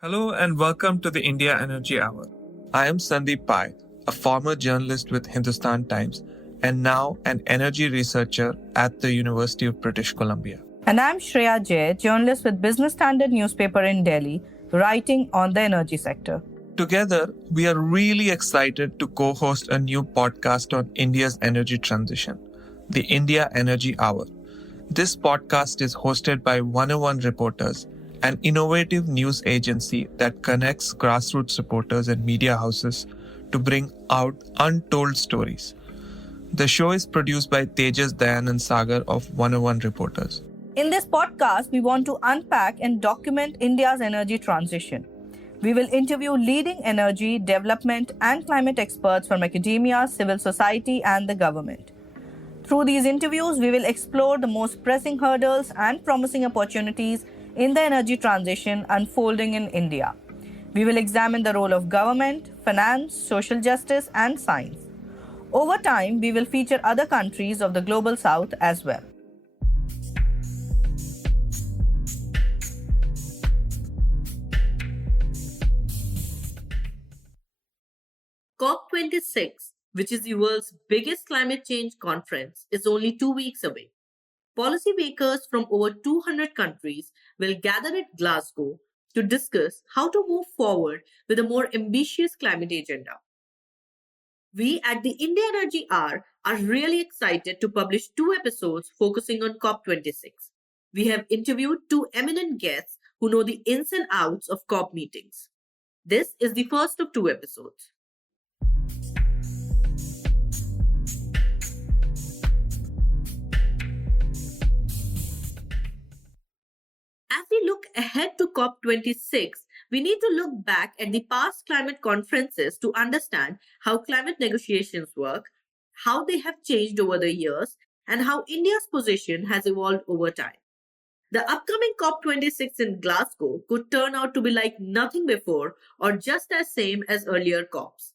Hello and welcome to the India Energy Hour. I am Sandeep Pai, a former journalist with Hindustan Times and now an energy researcher at the University of British Columbia. And I'm Shreya Jay, journalist with Business Standard newspaper in Delhi, writing on the energy sector. Together, we are really excited to co host a new podcast on India's energy transition, the India Energy Hour. This podcast is hosted by 101 Reporters, an innovative news agency that connects grassroots reporters and media houses to bring out untold stories. The show is produced by Tejas Dayan and Sagar of 101 Reporters. In this podcast, we want to unpack and document India's energy transition. We will interview leading energy, development, and climate experts from academia, civil society, and the government. Through these interviews, we will explore the most pressing hurdles and promising opportunities in the energy transition unfolding in India. We will examine the role of government, finance, social justice, and science. Over time, we will feature other countries of the global south as well. COP26, which is the world's biggest climate change conference, is only 2 weeks away. Policymakers from over 200 countries will gather at Glasgow to discuss how to move forward with a more ambitious climate agenda. We at the India Energy Hour are really excited to publish 2 episodes focusing on COP26. We have interviewed 2 eminent guests who know the ins and outs of COP meetings. This is the first of 2 episodes. As we look ahead to COP26, we need to look back at the past climate conferences to understand how climate negotiations work, how they have changed over the years, and how India's position has evolved over time. The upcoming COP26 in Glasgow could turn out to be like nothing before or just as same as earlier COPs.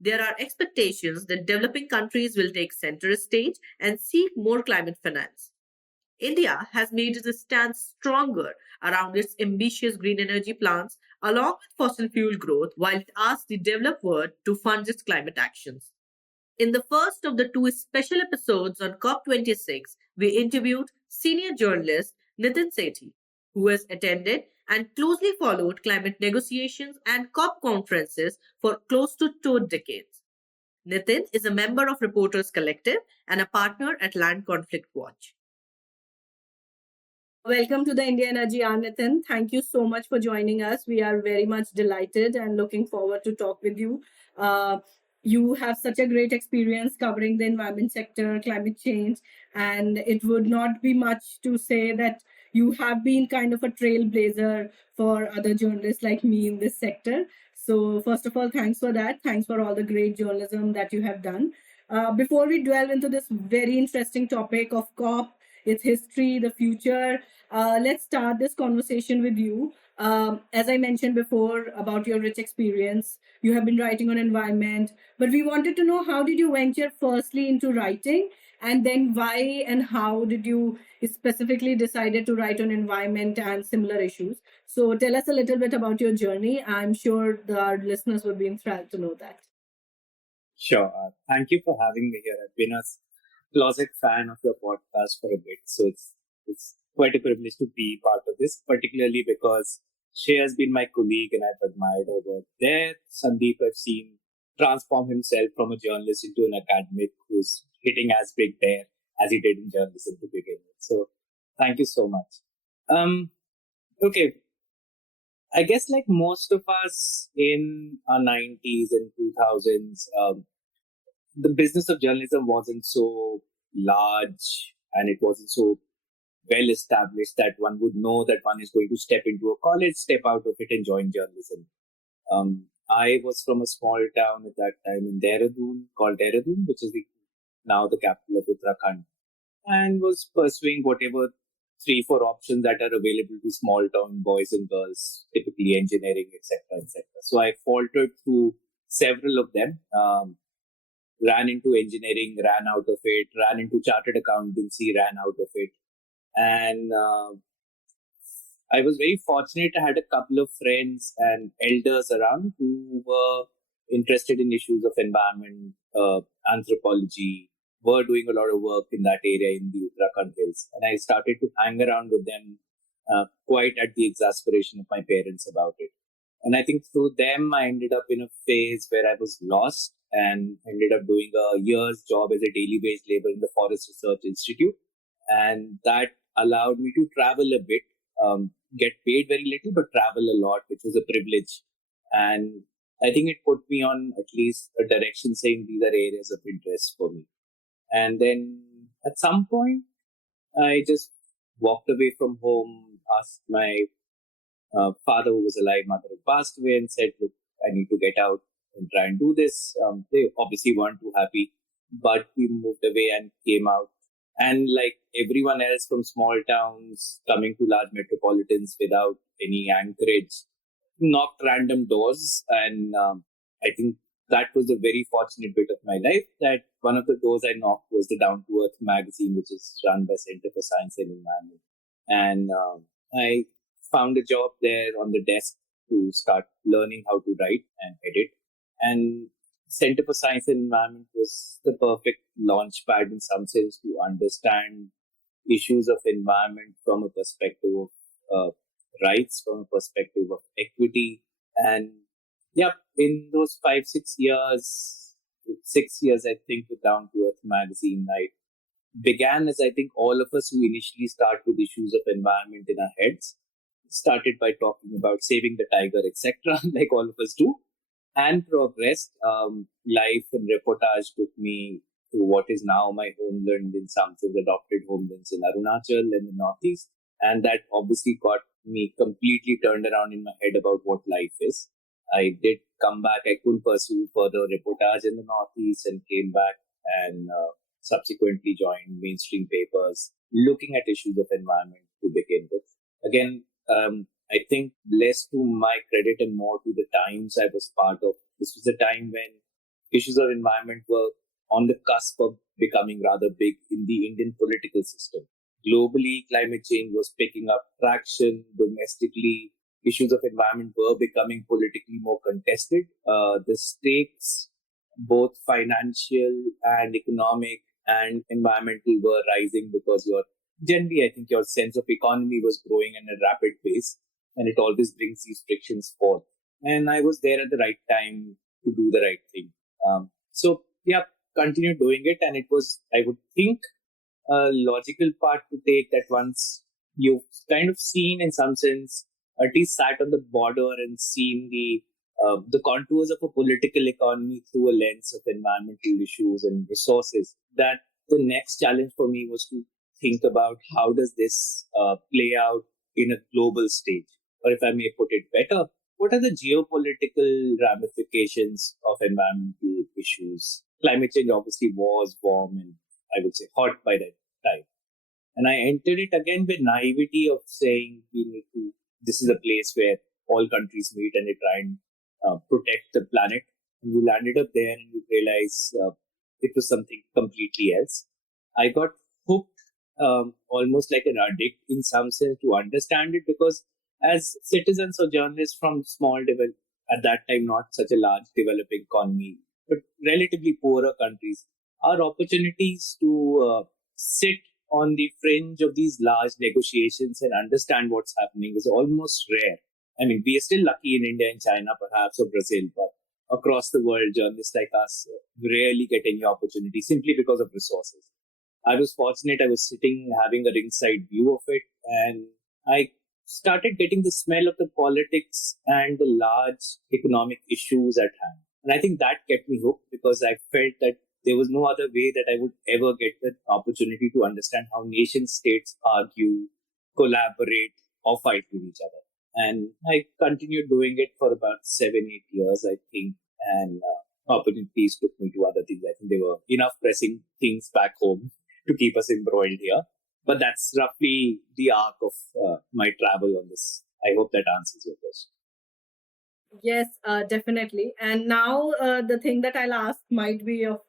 There are expectations that developing countries will take center stage and seek more climate finance. India has made its stance stronger around its ambitious green energy plans, along with fossil fuel growth, while it asks the developed world to fund its climate actions. In the first of the 2 special episodes on COP26, we interviewed senior journalist Nitin Sethi, who has attended and closely followed climate negotiations and COP conferences for close to 2 decades. Nitin is a member of Reporters Collective and a partner at Land Conflict Watch. Welcome to the India Energy Hour, Nitin. Thank you so much for joining us. We are very much delighted and looking forward to talk with you. You have such a great experience covering the environment sector, climate change, and it would not be much to say that you have been kind of a trailblazer for other journalists like me in this sector. So, first of all, thanks for that. Thanks for all the great journalism that you have done. Before we delve into this very interesting topic of COP, its history, the future, let's start this conversation with you. As I mentioned before about your rich experience, you have been writing on environment, but we wanted to know how did you venture firstly into writing, and then why and how did you specifically decided to write on environment and similar issues? So tell us a little bit about your journey. I'm sure our listeners would be enthralled to know that. Sure. Thank you for having me here. I've been a closet fan of your podcast for a bit, so it's quite a privilege to be part of this, particularly because she has been my colleague and I've admired her work there. Sandeep, I've seen transform himself from a journalist into an academic who's hitting as big there as he did in journalism to begin with. So thank you so much. Okay. I guess like most of us in our 90s and 2000s, the business of journalism wasn't so large and it wasn't so well established that one would know that one is going to step into a college, step out of it and join journalism. I was from a small town at that time in Dehradun called Dehradun, which is now the capital of Uttarakhand, and was pursuing whatever 3-4 options that are available to small town boys and girls, typically engineering, etc., etc. So I faltered through several of them. Ran into engineering, ran out of it, ran into chartered accountancy, ran out of it. And I was very fortunate. I had a couple of friends and elders around who were interested in issues of environment, anthropology, were doing a lot of work in that area in the Uttarakhand hills. And I started to hang around with them quite at the exasperation of my parents about it. And I think through them, I ended up in a phase where I was lost and ended up doing a year's job as a daily wage labor in the Forest Research Institute. And that allowed me to travel a bit, get paid very little, but travel a lot, which was a privilege. And I think it put me on at least a direction saying these are areas of interest for me. And then at some point, I just walked away from home, asked my father, who was alive, mother who passed away, and said, look, I need to get out and try and do this. They obviously weren't too happy, but we moved away and came out. And like everyone else from small towns coming to large metropolitans without any anchorage, knocked random doors. And I think that was a very fortunate bit of my life, that one of the doors I knocked was the Down to Earth magazine, which is run by Center for Science and Environment. And I found a job there on the desk to start learning how to write and edit. And Center for Science and Environment was the perfect launch pad in some sense to understand issues of environment from a perspective of rights, from a perspective of equity. And yeah, in those 6 years, I think, with Down to Earth magazine, I began as I think all of us who initially start with issues of environment in our heads, started by talking about saving the tiger, etc., like all of us do, and progressed. Life and reportage took me to what is now my homeland, in some sense, adopted homelands in Arunachal and the Northeast. And that obviously got me completely turned around in my head about what life is. I did come back. I couldn't pursue further reportage in the Northeast and came back and subsequently joined mainstream papers looking at issues of environment to begin with. Again, I think less to my credit and more to the times I was part of. This was a time when issues of environment were on the cusp of becoming rather big in the Indian political system. Globally, climate change was picking up traction. Domestically, issues of environment were becoming politically more contested. The stakes, both financial and economic and environmental, were rising because generally, I think your sense of economy was growing at a rapid pace, and it always brings these frictions forth. And I was there at the right time to do the right thing. Continued doing it. And it was, I would think, a logical part to take that once you've kind of seen, in some sense, at least sat on the border and seen the contours of a political economy through a lens of environmental issues and resources, that the next challenge for me was to think about how does this play out in a global stage? Or if I may put it better, what are the geopolitical ramifications of environmental issues? Climate change obviously was warm and I would say hot by that time. And I entered it again with naivety of saying this is a place where all countries meet and they try and protect the planet. And you landed up there and you realize it was something completely else. I got hooked almost like an addict in some sense to understand it, because as citizens or journalists from at that time, not such a large developing economy, but relatively poorer countries, our opportunities to sit on the fringe of these large negotiations and understand what's happening is almost rare. I mean, we are still lucky in India and China, perhaps, or Brazil, but across the world, journalists like us rarely get any opportunity simply because of resources. I was fortunate. I was sitting, having a ringside view of it, and I started getting the smell of the politics and the large economic issues at hand. And I think that kept me hooked, because I felt that there was no other way that I would ever get the opportunity to understand how nation states argue, collaborate, or fight with each other. And I continued doing it for about 7-8 years, I think. And opportunities took me to other things. I think there were enough pressing things back home to keep us embroiled here. But that's roughly the arc of my travel on this. I hope that answers your question. Yes, definitely. And now the thing that I'll ask might be of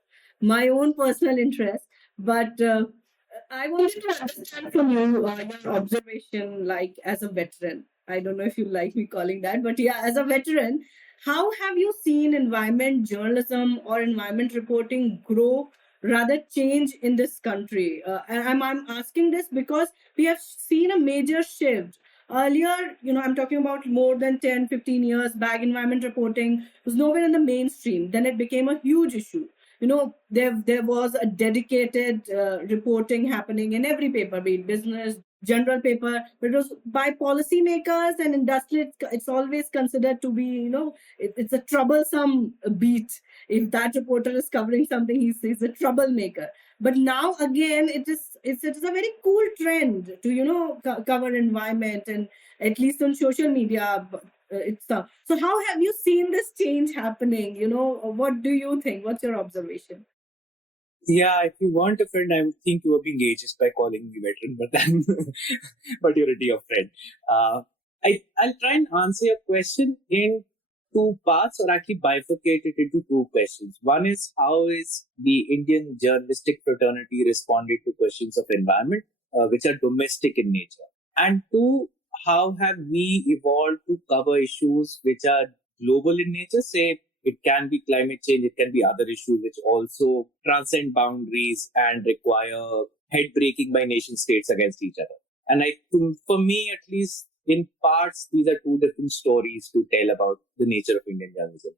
my own personal interest, but I wanted to understand from you your observation, like as a veteran. I don't know if you like me calling that, but yeah, as a veteran, how have you seen environment journalism or environment reporting grow, rather change in this country? And I'm asking this because we have seen a major shift. Earlier, I'm talking about more than 10, 15 years back, environment reporting was nowhere in the mainstream. Then it became a huge issue. There was a dedicated reporting happening in every paper, be it business, general paper, but it was by policymakers and industry. It's always considered to be, it's a troublesome beat. If that reporter is covering something, he's a troublemaker. But now again, it's a very cool trend to cover environment, and at least on social media. It's So how have you seen this change happening? What do you think? What's your observation? Yeah, if you want a friend, I would think you were being ageist by calling me veteran, but then, but you're a dear friend. I'll try and answer your question in two parts, or actually bifurcate it into two questions. One is, how is the Indian journalistic fraternity responded to questions of environment, which are domestic in nature? And two, how have we evolved to cover issues which are global in nature? Say, it can be climate change, it can be other issues which also transcend boundaries and require head breaking by nation states against each other. And I think, for me at least, in parts, these are two different stories to tell about the nature of Indian journalism.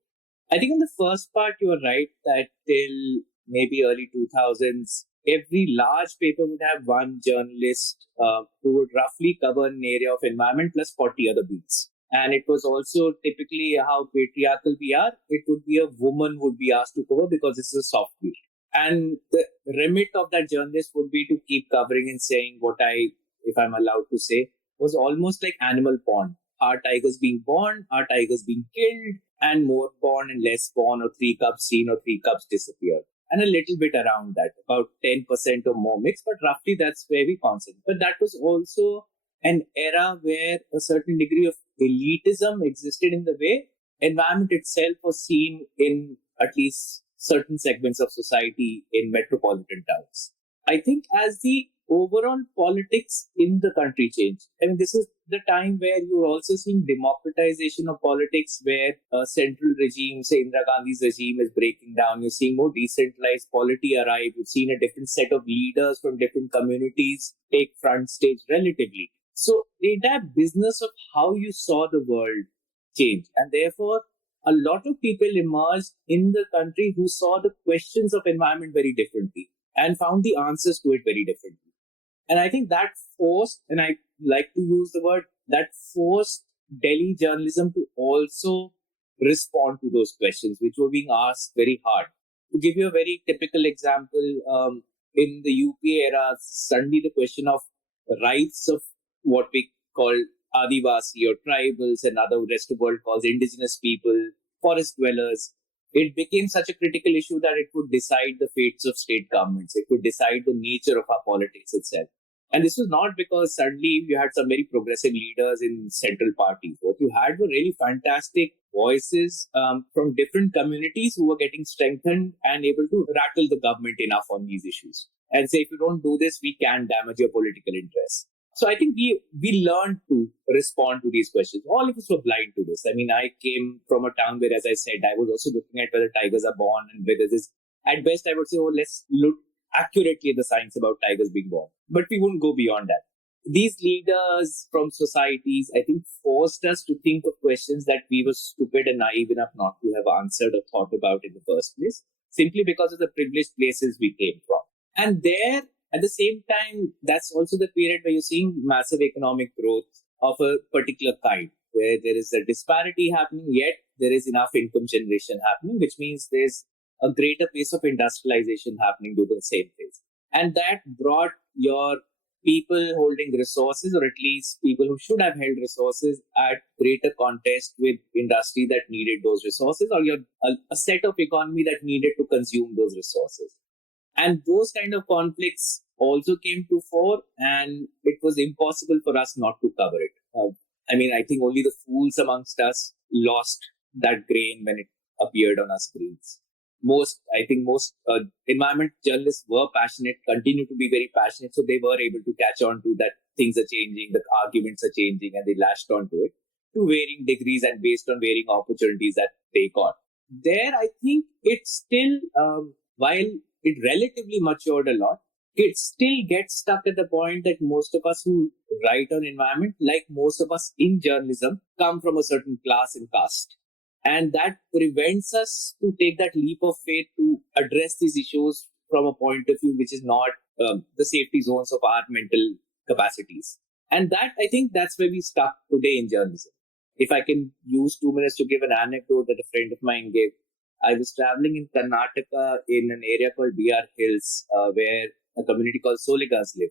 I think in the first part, you are right that till maybe early 2000s, every large paper would have one journalist who would roughly cover an area of environment plus 40 other beats. And it was also typically how patriarchal we are. It would be a woman would be asked to cover because this is a soft field. And the remit of that journalist would be to keep covering and saying what if I'm allowed to say, was almost like animal porn. Are tigers being born? Are tigers being killed? And more born and less born, or 3 cubs seen or 3 cubs disappeared. And a little bit around that, about 10% or more mix, but roughly that's where we concentrate. But that was also an era where a certain degree of elitism existed in the way environment itself was seen in at least certain segments of society in metropolitan towns. I think as the overall politics in the country changed, I mean, this is the time where you're also seeing democratization of politics, where a central regime, say Indira Gandhi's regime, is breaking down. You're seeing more decentralized polity arrive. You've seen a different set of leaders from different communities take front stage relatively. So the entire business of how you saw the world changed. And therefore, a lot of people emerged in the country who saw the questions of environment very differently and found the answers to it very differently. And I think that forced, and I like to use the word, that forced Delhi journalism to also respond to those questions, which were being asked very hard. To give you a very typical example, in the UPA era, suddenly the question of rights of what we call Adivasi or tribals and other rest of the world calls indigenous people, forest dwellers, it became such a critical issue that it would decide the fates of state governments. It would decide the nature of our politics itself. And this was not because suddenly you had some very progressive leaders in central parties. What you had were really fantastic voices from different communities who were getting strengthened and able to rattle the government enough on these issues and say, if you don't do this, we can damage your political interests. So I think we learned to respond to these questions. All of us were blind to this. I mean, I came from a town where, as I said, I was also looking at whether tigers are born and whether this, at best, I would say, let's look accurately at the science about tigers being born. But we wouldn't go beyond that. These leaders from societies, I think, forced us to think of questions that we were stupid and naive enough not to have answered or thought about in the first place, simply because of the privileged places we came from. And there, at the same time, that's also the period where you're seeing massive economic growth of a particular kind, where there is a disparity happening, yet there is enough income generation happening, which means there's a greater pace of industrialization happening due to the same phase. And that brought your people holding resources, or at least people who should have held resources, at greater contest with industry that needed those resources, or a set of economy that needed to consume those resources. And those kind of conflicts also came to fore, and it was impossible for us not to cover it. I think only the fools amongst us lost that grain when it appeared on our screens. I think most environment journalists were passionate, continue to be very passionate. So they were able to catch on to that things are changing, the arguments are changing, and they latched onto it to varying degrees and based on varying opportunities that they got. There, I think it's still, while it relatively matured a lot, it still gets stuck at the point that most of us who write on environment, like most of us in journalism, come from a certain class and caste. And that prevents us to take that leap of faith to address these issues from a point of view which is not the safety zones of our mental capacities. And that, I think that's where we stuck today in journalism. If I can use 2 minutes to give an anecdote that a friend of mine gave, I was traveling in Karnataka in an area called BR Hills, where a community called Soligas live.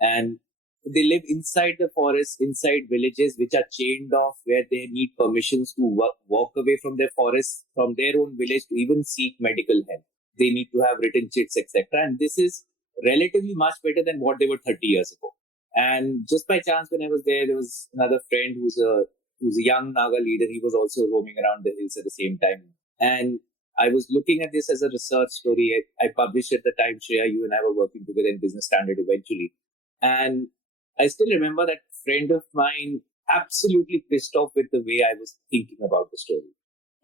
And they live inside the forest, inside villages which are chained off, where they need permissions to walk away from their forests, from their own village to even seek medical help. They need to have written chits, etc. And this is relatively much better than what they were 30 years ago. And just by chance, when I was there was another friend who's a young Naga leader. He was also roaming around the hills at the same time. And I was looking at this as a research story. I published at the time, Shreya, you and I were working together in Business Standard eventually. And I still remember that friend of mine absolutely pissed off with the way I was thinking about the story.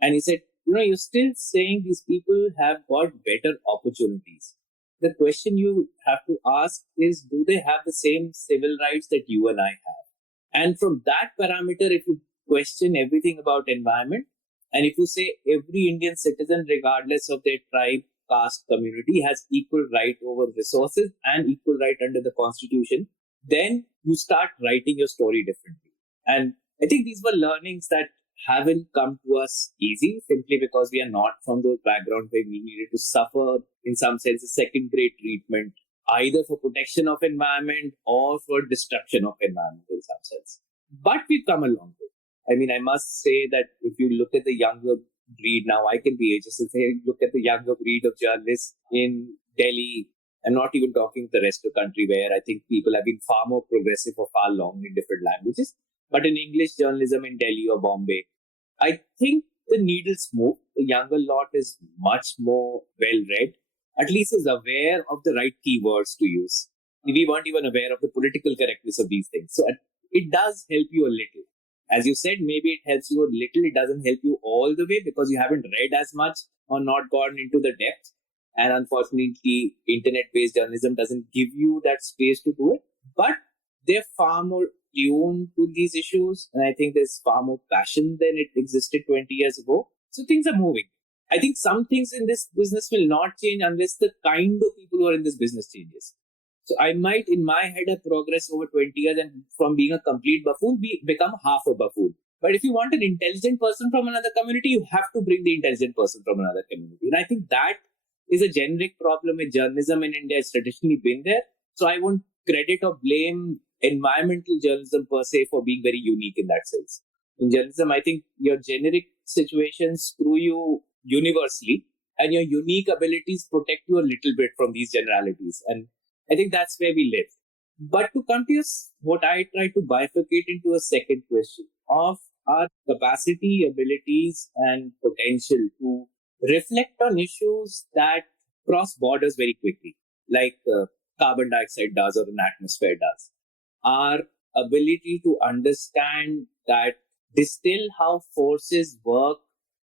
And he said, you're still saying these people have got better opportunities. The question you have to ask is, do they have the same civil rights that you and I have? And from that parameter, if you question everything about environment, and if you say every Indian citizen, regardless of their tribe, caste, community, has equal right over resources and equal right under the constitution, then you start writing your story differently. And I think these were learnings that haven't come to us easy, simply because we are not from the background where we needed to suffer, in some sense, a second-grade treatment, either for protection of environment or for destruction of environment in some sense. But we've come a long way. I mean, I must say that if you look at the younger breed now, I can be ageist and say, look at the younger breed of journalists in Delhi. I'm not even talking the rest of the country, where I think people have been far more progressive for far long in different languages. But in English journalism in Delhi or Bombay, I think the needle's moved. The younger lot is much more well-read, at least is aware of the right keywords to use. We weren't even aware of the political correctness of these things. So it does help you a little. As you said, maybe it helps you a little. It doesn't help you all the way because you haven't read as much or not gone into the depth. And unfortunately, internet-based journalism doesn't give you that space to do it. But they're far more tuned to these issues. And I think there's far more passion than it existed 20 years ago. So things are moving. I think some things in this business will not change unless the kind of people who are in this business changes. So I might, in my head, have progressed over 20 years and from being a complete buffoon, become half a buffoon. But if you want an intelligent person from another community, you have to bring the intelligent person from another community. And I think that is a generic problem with journalism in India. It's traditionally been there. So I won't credit or blame environmental journalism per se for being very unique in that sense. In journalism, I think your generic situations screw you universally, and your unique abilities protect you a little bit from these generalities. And I think that's where we live. But to come to what I try to bifurcate into a second question of our capacity, abilities, and potential to reflect on issues that cross borders very quickly, like carbon dioxide does or an atmosphere does. Our ability to understand that, distill how forces work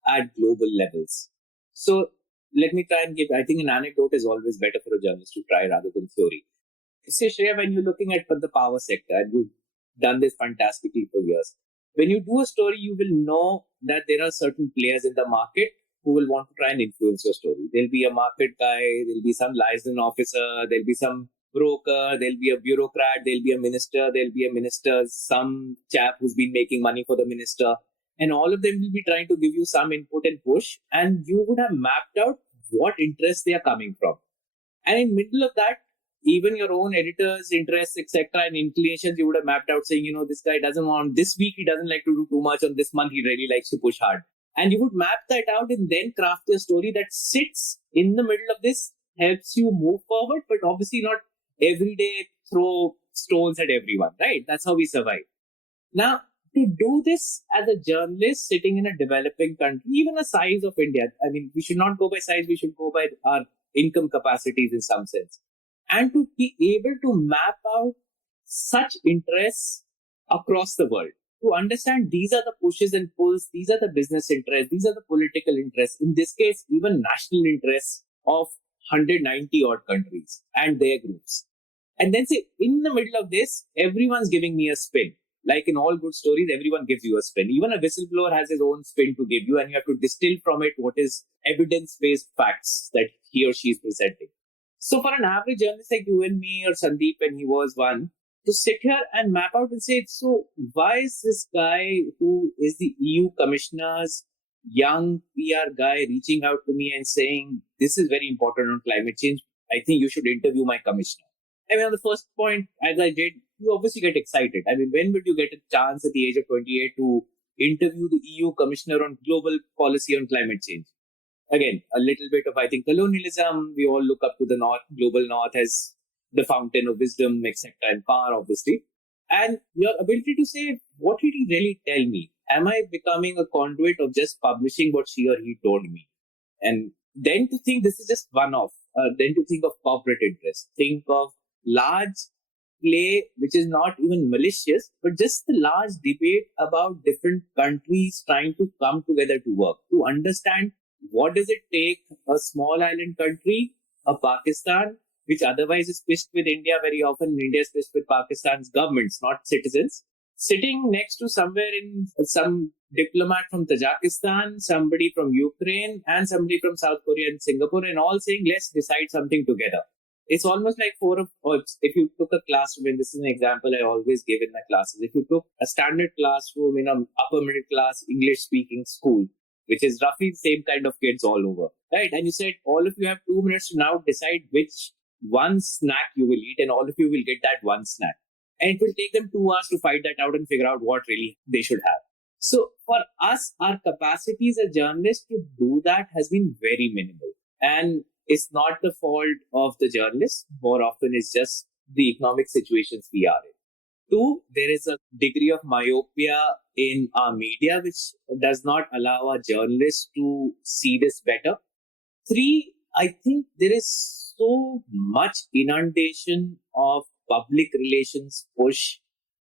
at global levels. So let me try and give, I think an anecdote is always better for a journalist to try rather than theory. Say, Shreya, when you're looking at the power sector, and you've done this fantastically for years, when you do a story, you will know that there are certain players in the market who will want to try and influence your story. There'll be a market guy, there'll be some liaison officer, there'll be some broker, there'll be a bureaucrat, there'll be a minister, some chap who's been making money for the minister. And all of them will be trying to give you some input and push. And you would have mapped out what interests they are coming from. And in the middle of that, even your own editors' interests, etc., and inclinations, you would have mapped out saying, this guy doesn't want, this week he doesn't like to do too much, on this month he really likes to push hard. And you would map that out and then craft a story that sits in the middle of this, helps you move forward, but obviously not every day throw stones at everyone, right? That's how we survive. Now, to do this as a journalist sitting in a developing country, even the size of India, I mean, we should not go by size, we should go by our income capacities in some sense. And to be able to map out such interests across the world, to understand these are the pushes and pulls, these are the business interests, these are the political interests, in this case, even national interests of 190 odd countries and their groups. And then say, in the middle of this, everyone's giving me a spin. Like in all good stories, everyone gives you a spin. Even a whistleblower has his own spin to give you, and you have to distill from it what is evidence-based facts that he or she is presenting. So for an average journalist like you and me or Sandeep, and he was one, to sit here and map out and say, so why is this guy who is the EU commissioner's young PR guy reaching out to me and saying, this is very important on climate change. I think you should interview my commissioner. I mean, on the first point, as I did, you obviously get excited. I mean, when would you get a chance at the age of 28 to interview the EU commissioner on global policy on climate change? Again, a little bit of, I think, colonialism. We all look up to the North, global North, as the fountain of wisdom, etc., and power, obviously. And your ability to say, what did he really tell me? Am I becoming a conduit of just publishing what she or he told me? And then to think this is just one-off, then to think of corporate interest, think of large play, which is not even malicious, but just the large debate about different countries trying to come together to work, to understand what does it take a small island country, a Pakistan, which otherwise is pissed with India very often. India is pissed with Pakistan's governments, not citizens, sitting next to somewhere in some diplomat from Tajikistan, somebody from Ukraine, and somebody from South Korea and Singapore, and all saying, let's decide something together. It's almost like if you took a classroom, and this is an example I always give in my classes, if you took a standard classroom in an upper middle class English speaking school, which is roughly the same kind of kids all over, right? And you said, all of you have 2 minutes to now decide which one snack you will eat, and all of you will get that one snack. And it will take them 2 hours to fight that out and figure out what really they should have. So for us, our capacities as journalists to do that has been very minimal. And it's not the fault of the journalists. More often, it's just the economic situations we are in. 2, there is a degree of myopia in our media, which does not allow our journalists to see this better. 3, I think there is so much inundation of public relations push,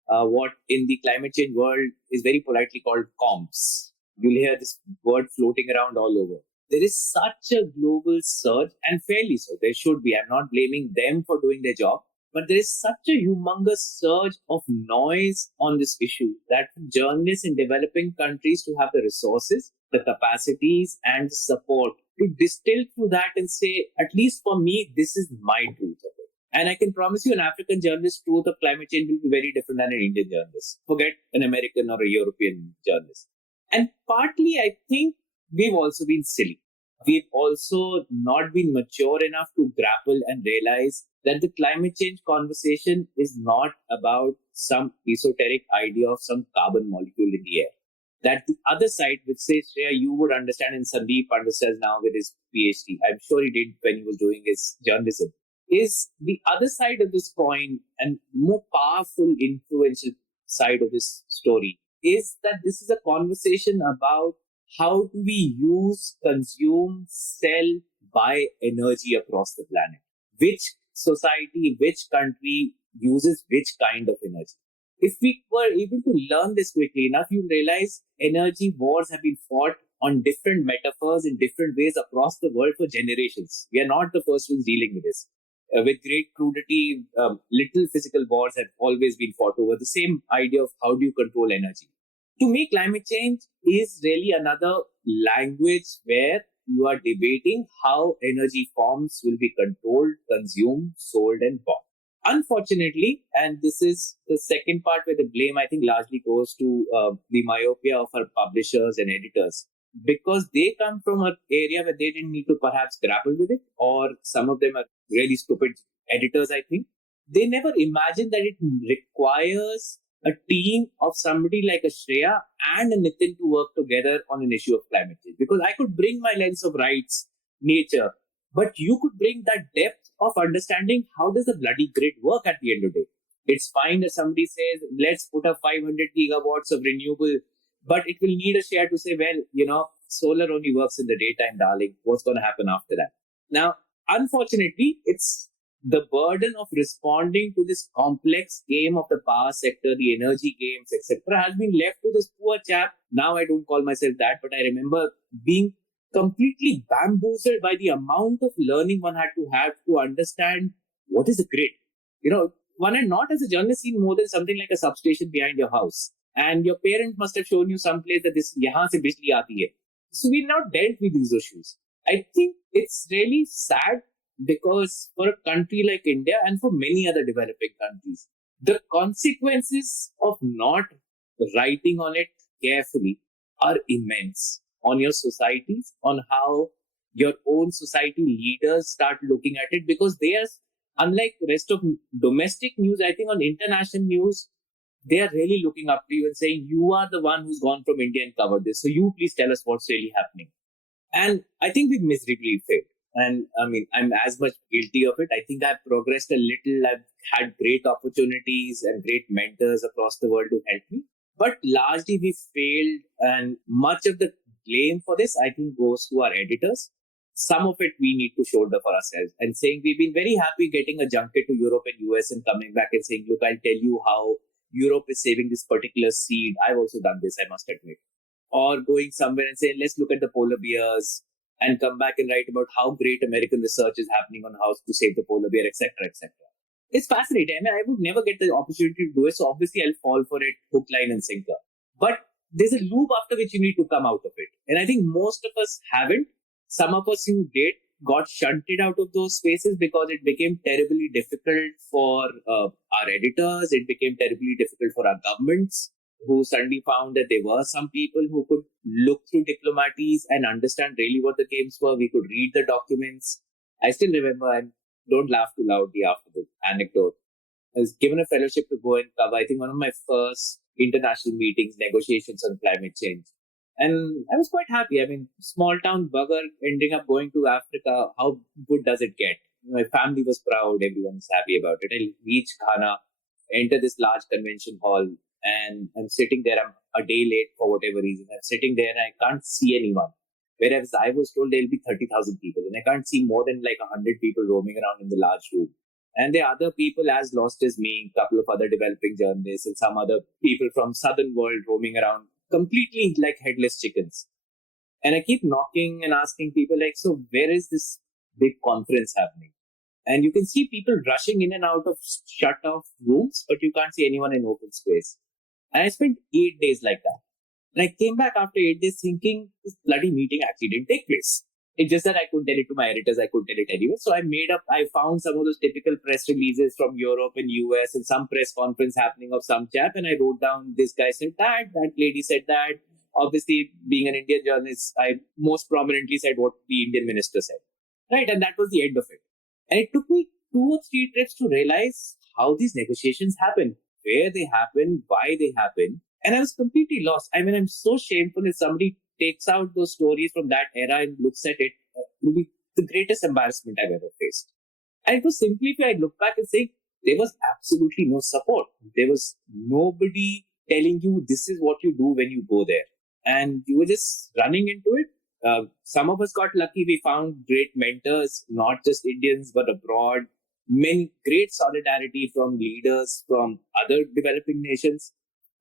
what in the climate change world is very politely called comps. You'll hear this word floating around all over. There is such a global surge, and fairly so. There should be. I'm not blaming them for doing their job, but there is such a humongous surge of noise on this issue that journalists in developing countries to have the resources, the capacities, and the support to distill through that and say, at least for me, this is my truth of it. And I can promise you, an African journalist's truth of climate change will be very different than an Indian journalist. Forget an American or a European journalist. And partly, I think we've also been silly. We've also not been mature enough to grapple and realize that the climate change conversation is not about some esoteric idea of some carbon molecule in the air. That the other side, which says, Shreya, you would understand, and Sandeep understands now with his PhD, I'm sure he did when he was doing his journalism, is the other side of this coin and more powerful, influential side of this story is that this is a conversation about how do we use, consume, sell, buy energy across the planet? Which society, which country uses which kind of energy? If we were able to learn this quickly enough, you realize energy wars have been fought on different metaphors in different ways across the world for generations. We are not the first ones dealing with this. With great crudity, little physical wars have always been fought over the same idea of how do you control energy. To me, climate change is really another language where you are debating how energy forms will be controlled, consumed, sold, and bought. Unfortunately, and this is the second part where the blame, I think, largely goes to the myopia of our publishers and editors, because they come from an area where they didn't need to perhaps grapple with it, or some of them are really stupid editors, I think. They never imagined that it requires a team of somebody like a Shreya and a Nitin to work together on an issue of climate change. Because I could bring my lens of rights, nature, but you could bring that depth of understanding how does the bloody grid work at the end of the day. It's fine that somebody says, let's put up 500 gigawatts of renewable, but it will need a share to say, well, solar only works in the daytime, darling. What's going to happen after that? Now, unfortunately, it's the burden of responding to this complex game of the power sector, the energy games, etc., has been left to this poor chap. Now, I don't call myself that, but I remember being completely bamboozled by the amount of learning one had to have to understand what is a grid. One had not as a journalist seen more than something like a substation behind your house. And your parents must have shown you someplace that this yahan se bijli aati hai. So we've not dealt with these issues. I think it's really sad because for a country like India and for many other developing countries, the consequences of not writing on it carefully are immense on your societies, on how your own society leaders start looking at it, because they are, unlike the rest of domestic news, I think on international news, they are really looking up to you and saying, you are the one who's gone from India and covered this. So you please tell us what's really happening. And I think we've miserably failed. And I mean, I'm as much guilty of it. I think I've progressed a little. I've had great opportunities and great mentors across the world to help me. But largely we failed. And much of the blame for this, I think, goes to our editors. Some of it we need to shoulder for ourselves and saying we've been very happy getting a junket to Europe and US and coming back and saying, look, I'll tell you how Europe is saving this particular seed. I've also done this, I must admit. Or going somewhere and saying, let's look at the polar bears and come back and write about how great American research is happening on how to save the polar bear, etc., etc. It's fascinating. I mean, I would never get the opportunity to do it. So obviously I'll fall for it hook, line and sinker. But there's a loop after which you need to come out of it. And I think most of us haven't. Some of us who did got shunted out of those spaces because it became terribly difficult for our editors. It became terribly difficult for our governments, who suddenly found that there were some people who could look through diplomaties and understand really what the games were. We could read the documents. I still remember, and don't laugh too loudly after the anecdote, I was given a fellowship to go and cover, I think, one of my first international meetings, negotiations on climate change. And I was quite happy. I mean, small town bugger ending up going to Africa. How good does it get? My family was proud. Everyone was happy about it. I reach Ghana, enter this large convention hall, and I'm sitting there. I'm a day late for whatever reason. I'm sitting there and I can't see anyone. Whereas I was told there'll be 30,000 people, and I can't see more than like 100 people roaming around in the large room. And there are other people as lost as me, a couple of other developing journalists and some other people from southern world roaming around completely like headless chickens. And I keep knocking and asking people like, so where is this big conference happening? And you can see people rushing in and out of shut off rooms, but you can't see anyone in open space. And I spent 8 days like that. And I came back after 8 days thinking this bloody meeting actually didn't take place. It's just that I couldn't tell it to my editors. I couldn't tell it anyway. So I found some of those typical press releases from Europe and US and some press conference happening of some chap. And I wrote down, this guy said that lady said that. Obviously, being an Indian journalist, I most prominently said what the Indian minister said. Right. And that was the end of it. And it took me 2 or 3 trips to realize how these negotiations happen, where they happen, why they happen. And I was completely lost. I mean, I'm so shameful if somebody takes out those stories from that era and looks at it. It will be the greatest embarrassment I've ever faced. And it was simply if I look back and say, there was absolutely no support. There was nobody telling you this is what you do when you go there. And you were just running into it. Some of us got lucky. We found great mentors, not just Indians, but abroad. Many great solidarity from leaders from other developing nations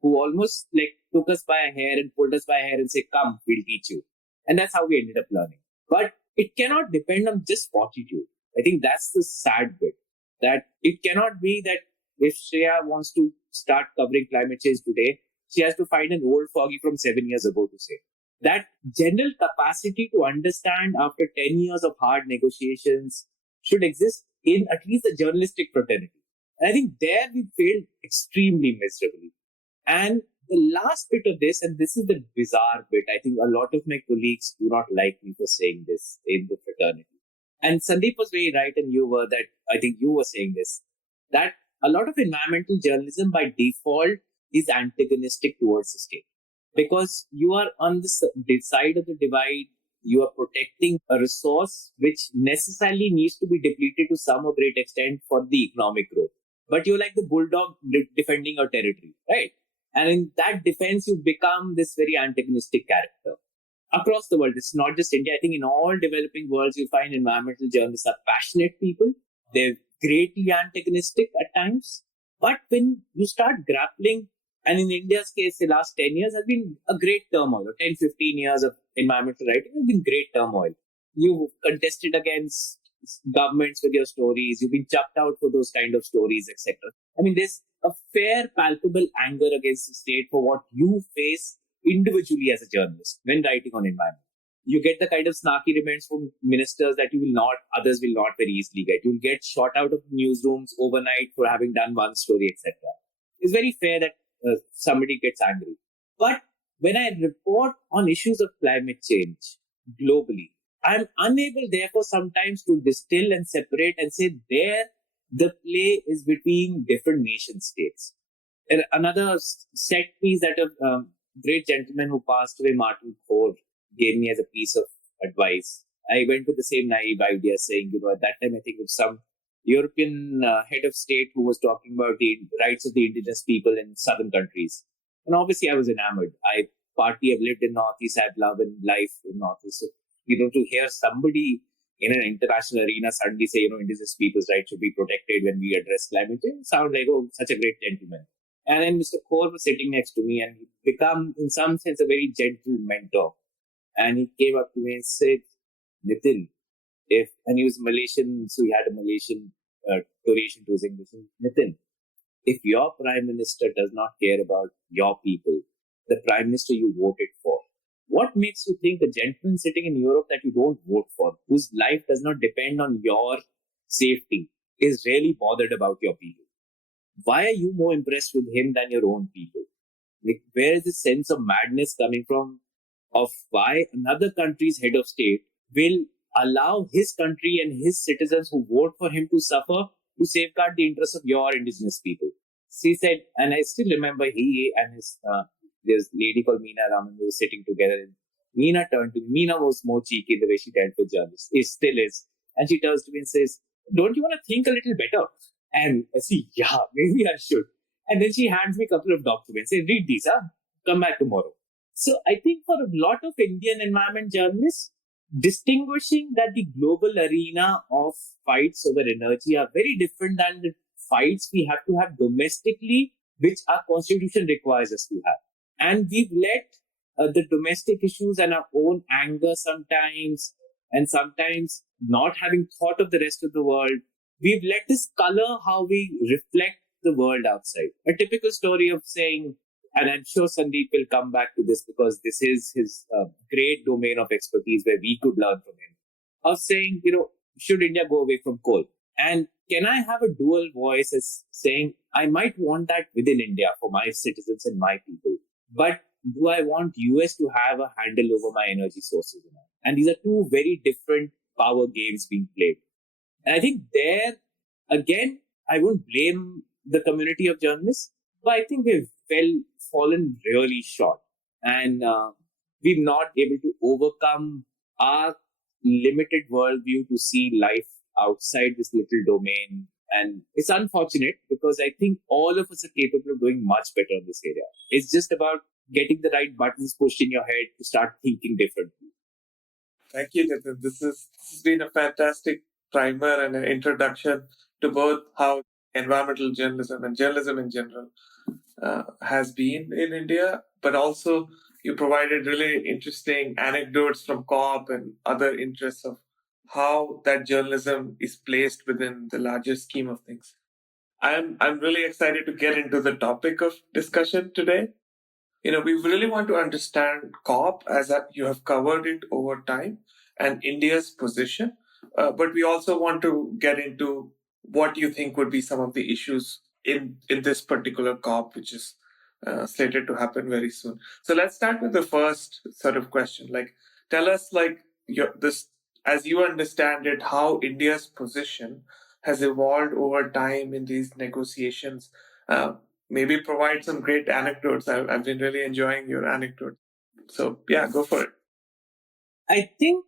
who almost like took us by a hair and pulled us by a hair and said, come, we'll teach you. And that's how we ended up learning. But it cannot depend on just fortitude. I think that's the sad bit, that it cannot be that if Shreya wants to start covering climate change today, she has to find an old fogey from 7 years ago to say. That general capacity to understand after 10 years of hard negotiations should exist in at least the journalistic fraternity. And I think there we failed extremely miserably. And the last bit of this, and this is the bizarre bit, I think a lot of my colleagues do not like me for saying this in the fraternity. And Sandeep was very right, and you were that, I think you were saying this, that a lot of environmental journalism by default is antagonistic towards the state. Because you are on the side of the divide, you are protecting a resource which necessarily needs to be depleted to some or great extent for the economic growth. but you're like the bulldog defending your territory, right? And in that defense, you become this very antagonistic character. Across the world, it's not just India. I think in all developing worlds, you find environmental journalists are passionate people. They're greatly antagonistic at times. But when you start grappling, and in India's case, the last 10 years has been a great turmoil, or 10, 15 years of environmental writing has been great turmoil. You contested against governments with your stories. You've been chucked out for those kind of stories, etc. I mean, there's a fair, palpable anger against the state for what you face individually as a journalist when writing on environment. You get the kind of snarky remarks from ministers that others will not very easily get. You'll get shot out of newsrooms overnight for having done one story, etc. It's very fair that somebody gets angry. But when I report on issues of climate change globally, I'm unable, therefore, sometimes to distill and separate and say there the play is between different nation states. And another set piece that a great gentleman who passed away, Martin Ford, gave me as a piece of advice. I went with the same naive idea, saying, at that time, I think it was some European head of state who was talking about the rights of the indigenous people in southern countries. And obviously, I was enamored. I've lived in Northeast, I've loved life in Northeast. So, to hear somebody in an international arena suddenly say, indigenous people's rights should be protected when we address climate change, sound like, oh, such a great gentleman. And then Mr. Kaur was sitting next to me and he become, in some sense, a very gentle mentor. And he came up to me and said, Nitin, and he was Malaysian, so he had a Malaysian toration to his English. Nitin, if your prime minister does not care about your people, the prime minister you voted for, what makes you think a gentleman sitting in Europe that you don't vote for, whose life does not depend on your safety, is really bothered about your people? Why are you more impressed with him than your own people? Like, where is this sense of madness coming from of why another country's head of state will allow his country and his citizens who vote for him to suffer to safeguard the interests of your indigenous people? She said, and I still remember he and his this lady called Meena Raman, we were sitting together. And Meena turned to me. Meena was more cheeky the way she dealt with journalists. It still is. And she turns to me and says, don't you want to think a little better? And I say, yeah, maybe I should. And then she hands me a couple of documents. Say, read these, come back tomorrow. So I think for a lot of Indian environment journalists, distinguishing that the global arena of fights over energy are very different than the fights we have to have domestically, which our constitution requires us to have. And we've let the domestic issues and our own anger sometimes, and sometimes not having thought of the rest of the world, we've let this color how we reflect the world outside. A typical story of saying, and I'm sure Sandeep will come back to this because this is his great domain of expertise where we could learn from him, of saying, should India go away from coal? And can I have a dual voice as saying, I might want that within India for my citizens and my people, but do I want US to have a handle over my energy sources? And these are two very different power games being played. And I think there, again, I won't blame the community of journalists, but I think we've fallen really short. And we've not able to overcome our limited worldview to see life outside this little domain. And it's unfortunate because I think all of us are capable of doing much better in this area. It's just about getting the right buttons pushed in your head to start thinking differently. Thank you, Nitin. This has been a fantastic primer and an introduction to both how environmental journalism and journalism in general has been in India, but also you provided really interesting anecdotes from COP and other interests of how that journalism is placed within the larger scheme of things. I'm really excited to get into the topic of discussion today. We really want to understand COP as you have covered it over time and India's position, but we also want to get into what you think would be some of the issues in this particular COP, which is slated to happen very soon. So let's start with the first sort of question. Tell us, this, as you understand it, how India's position has evolved over time in these negotiations. Maybe provide some great anecdotes. I've been really enjoying your anecdote. So yeah, go for it. I think,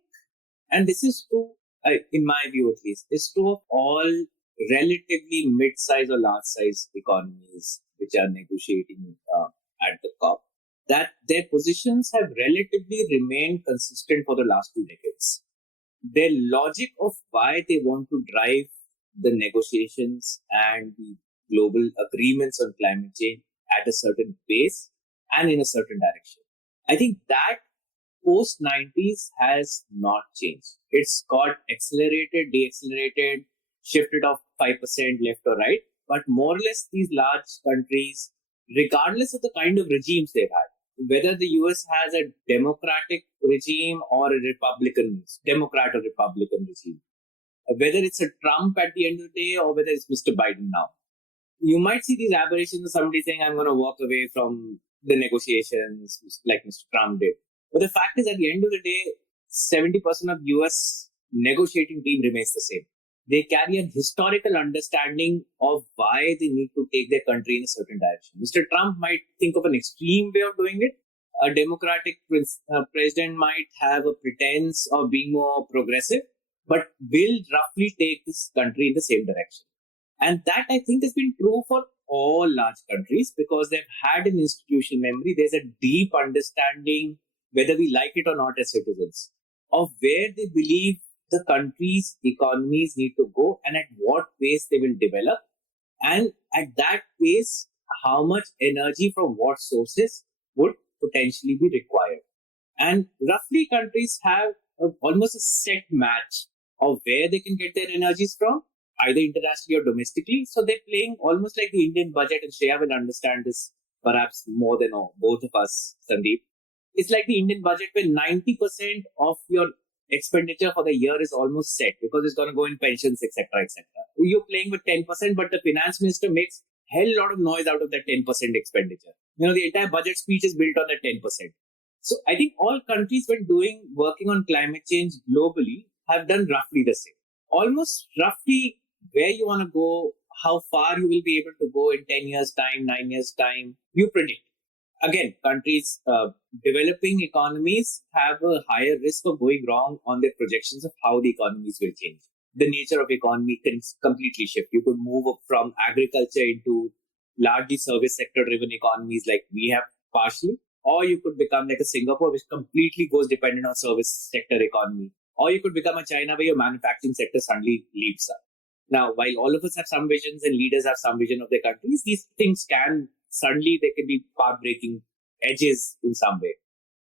and this is true, in my view at least, it's true of all relatively mid-size or large-size economies which are negotiating at the COP, that their positions have relatively remained consistent for the last 2 decades. Their logic of why they want to drive the negotiations and the global agreements on climate change at a certain pace and in a certain direction. I think that post 90s has not changed. It's got accelerated, deaccelerated, shifted off 5% left or right. But more or less, these large countries, regardless of the kind of regimes they've had, whether the US has a democratic regime or a Democrat or Republican regime, whether it's a Trump at the end of the day or whether it's Mr. Biden now, you might see these aberrations of somebody saying, I'm going to walk away from the negotiations like Mr. Trump did. But the fact is, at the end of the day, 70% of US negotiating team remains the same. They carry a historical understanding of why they need to take their country in a certain direction. Mr. Trump might think of an extreme way of doing it. A Democratic president might have a pretense of being more progressive, but will roughly take this country in the same direction. And that, I think, has been true for all large countries because they've had an institutional memory. There's a deep understanding, whether we like it or not as citizens, of where they believe the country's economies need to go and at what pace they will develop. And at that pace, how much energy from what sources would potentially be required. And roughly countries have almost a set match of where they can get their energies from, either internationally or domestically. So they're playing almost like the Indian budget, and Shreya will understand this perhaps more than both of us, Sandeep. It's like the Indian budget where 90% of your expenditure for the year is almost set because it's going to go in pensions, etc., etc. You're playing with 10%, but the finance minister makes hell lot of noise out of that 10% expenditure. The entire budget speech is built on that 10%. So I think all countries when working on climate change globally have done roughly the same. Almost roughly where you want to go, how far you will be able to go in 10 years time, 9 years time, you predict. Again, countries, developing economies have a higher risk of going wrong on their projections of how the economies will change. The nature of economy can completely shift. You could move up from agriculture into largely service sector driven economies like we have partially, or you could become like a Singapore, which completely goes dependent on service sector economy. Or you could become a China where your manufacturing sector suddenly leaps up. Now, while all of us have some visions and leaders have some vision of their countries, these things suddenly there can be path-breaking edges in some way.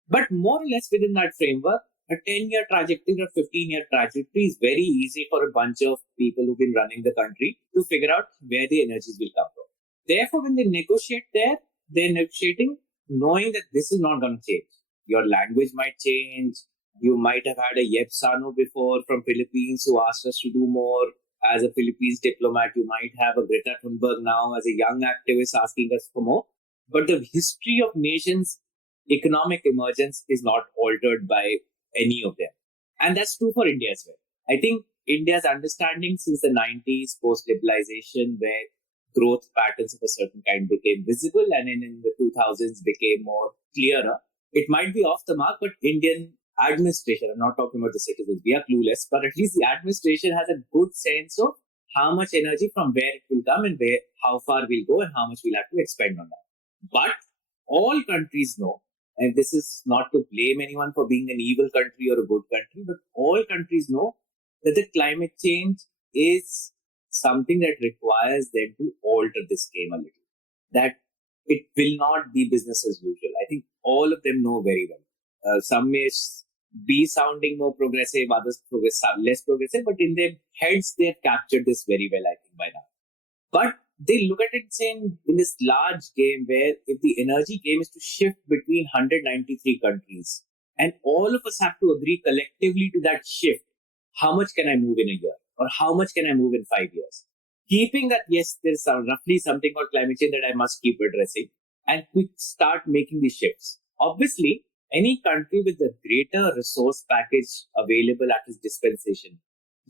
But more or less within that framework, a 10-year trajectory or 15-year trajectory is very easy for a bunch of people who've been running the country to figure out where the energies will come from. Therefore, when they negotiate they're negotiating knowing that this is not going to change. Your language might change. You might have had a Yeb Sano before from Philippines who asked us to do more. As a Philippines diplomat, you might have a Greta Thunberg now as a young activist asking us for more. But the history of nations' economic emergence is not altered by any of them. And that's true for India as well. I think India's understanding since the 90s, post-liberalization, where growth patterns of a certain kind became visible and in the 2000s became more clearer. It might be off the mark, but Indian administration, I'm not talking about the citizens, we are clueless, but at least the administration has a good sense of how much energy from where it will come and how far we'll go and how much we'll have to expend on that. But all countries know, and this is not to blame anyone for being an evil country or a good country, but all countries know that the climate change is something that requires them to alter this game a little. That it will not be business as usual. I think all of them know very well. Some may be sounding more progressive, others less progressive, but in their heads, they've captured this very well, I think, by now. But they look at it saying in this large game where if the energy game is to shift between 193 countries and all of us have to agree collectively to that shift, how much can I move in a year or how much can I move in 5 years? Keeping that, yes, there's roughly something called climate change that I must keep addressing and quick start making these shifts. Obviously, any country with a greater resource package available at its dispensation,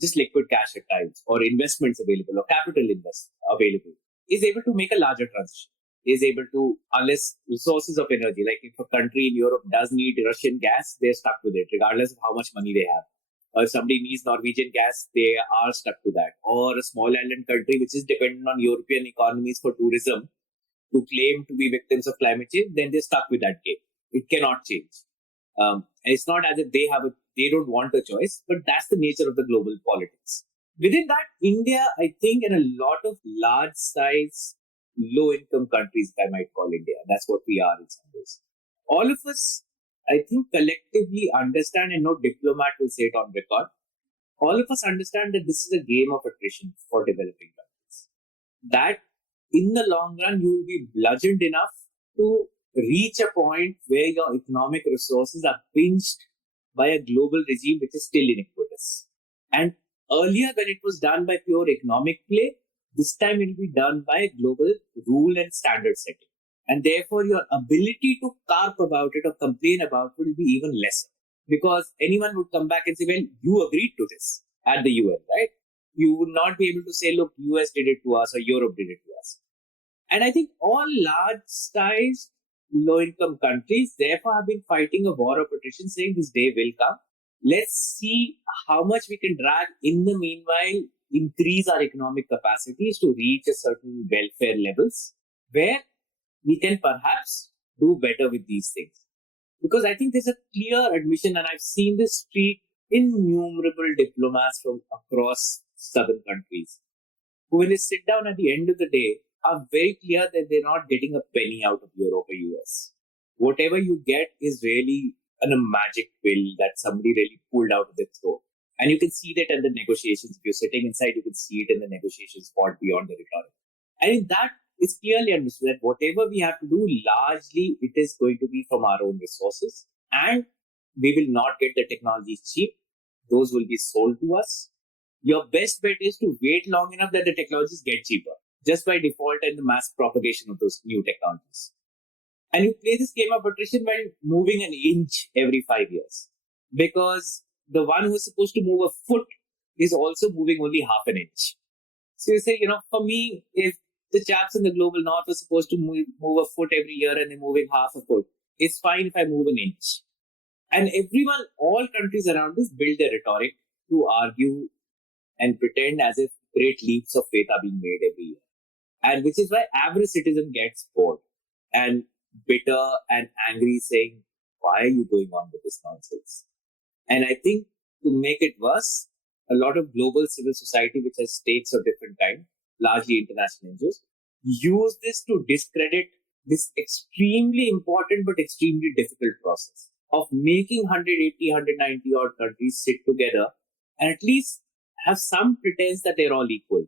just liquid cash at times, or investments available, or capital available, is able to make a larger transition, is able to, unless resources of energy, like if a country in Europe does need Russian gas, they're stuck with it, regardless of how much money they have. Or if somebody needs Norwegian gas, they are stuck to that. Or a small island country which is dependent on European economies for tourism to claim to be victims of climate change, then they're stuck with that game. It cannot change. And it's not as if they don't want a choice, but that's the nature of the global politics. Within that, India, I think, and a lot of large size, low income countries, I might call India. That's what we are in some ways. All of us, I think, collectively understand, and no diplomat will say it on record. All of us understand that this is a game of attrition for developing countries. That in the long run, you will be bludgeoned enough to reach a point where your economic resources are pinched by a global regime which is still iniquitous. And earlier, when it was done by pure economic play, this time it will be done by global rule and standard setting. And therefore, your ability to carp about it or complain about it will be even lesser. Because anyone would come back and say, well, you agreed to this at the UN, right? You would not be able to say, look, US did it to us or Europe did it to us. And I think all large-sized, low-income countries, therefore, have been fighting a war of attrition, saying this day will come. Let's see how much we can drag in the meanwhile, increase our economic capacities to reach a certain welfare levels where we can perhaps do better with these things. Because I think there's a clear admission, and I've seen this streak innumerable diplomats from across southern countries who, when they sit down at the end of the day, are very clear that they're not getting a penny out of Europe or US. Whatever you get is really a magic pill that somebody really pulled out of their throat. And you can see that in the negotiations. If you're sitting inside, you can see it in the negotiations fought beyond the rhetoric. And in that, it's clearly understood that whatever we have to do, largely it is going to be from our own resources. And we will not get the technologies cheap. Those will be sold to us. Your best bet is to wait long enough that the technologies get cheaper, just by default and the mass propagation of those new technologies. And you play this game of attrition by moving an inch every 5 years. Because the one who is supposed to move a foot is also moving only half an inch. So you say, for me, if the chaps in the global north are supposed to move a foot every year and they're moving half a foot, it's fine if I move an inch. And everyone, all countries around us build their rhetoric to argue and pretend as if great leaps of faith are being made every year. And which is why average citizen gets bored and bitter and angry, saying, why are you going on with this nonsense? And I think to make it worse, a lot of global civil society, which has stakes of different kind, largely international NGOs, use this to discredit this extremely important but extremely difficult process of making 180, 190 odd countries sit together and at least have some pretense that they're all equal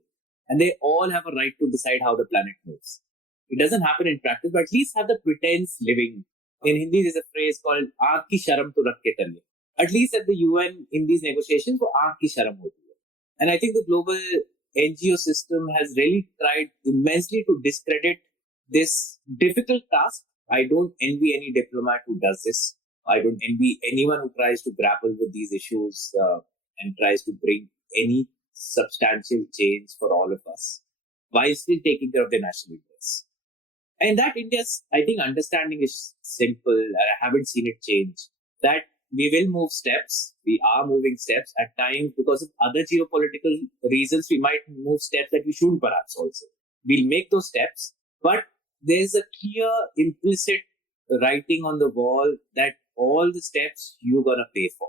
and they all have a right to decide how the planet moves. It doesn't happen in practice, but at least have the pretense living. In Hindi, there's a phrase called "Aankh ki sharam to rakh ke talye." At least at the UN in these negotiations, wo aankh ki sharam hoti hai. And I think the global NGO system has really tried immensely to discredit this difficult task. I don't envy any diplomat who does this. I don't envy anyone who tries to grapple with these issues and tries to bring any substantial change for all of us while still taking care of their national interests. And that India's, I think, understanding is simple. I haven't seen it change. That we will move steps. We are moving steps at times because of other geopolitical reasons. We might move steps that we shouldn't perhaps also. We'll make those steps, but there's a clear implicit writing on the wall that all the steps you're going to pay for.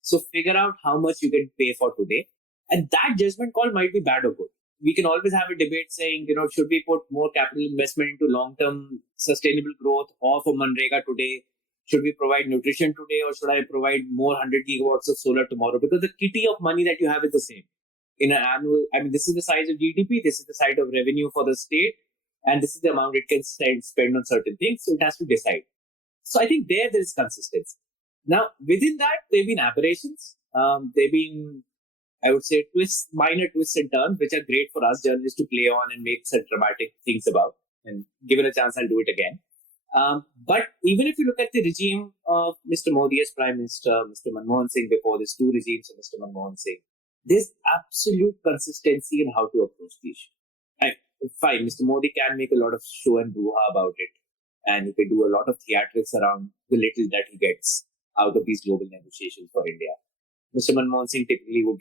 So figure out how much you can pay for today. And that judgment call might be bad or good. We can always have a debate saying, should we put more capital investment into long-term sustainable growth or for Manrega today? Should we provide nutrition today or should I provide more 100 gigawatts of solar tomorrow? Because the kitty of money that you have is the same. In an annual, this is the size of GDP, this is the size of revenue for the state, and this is the amount it can spend on certain things. So it has to decide. So I think there is consistency. Now, within that, there have been aberrations. There have been, I would say, minor twists and turns, which are great for us journalists to play on and make such dramatic things about. And given a chance, I'll do it again. But even if you look at the regime of Mr. Modi as Prime Minister, Mr. Manmohan Singh before, there's two regimes of Mr. Manmohan Singh, there's absolute consistency in how to approach the issue. Fine, Mr. Modi can make a lot of show and brouhaha about it, and he can do a lot of theatrics around the little that he gets out of these global negotiations for India. Mr. Manmohan Singh typically would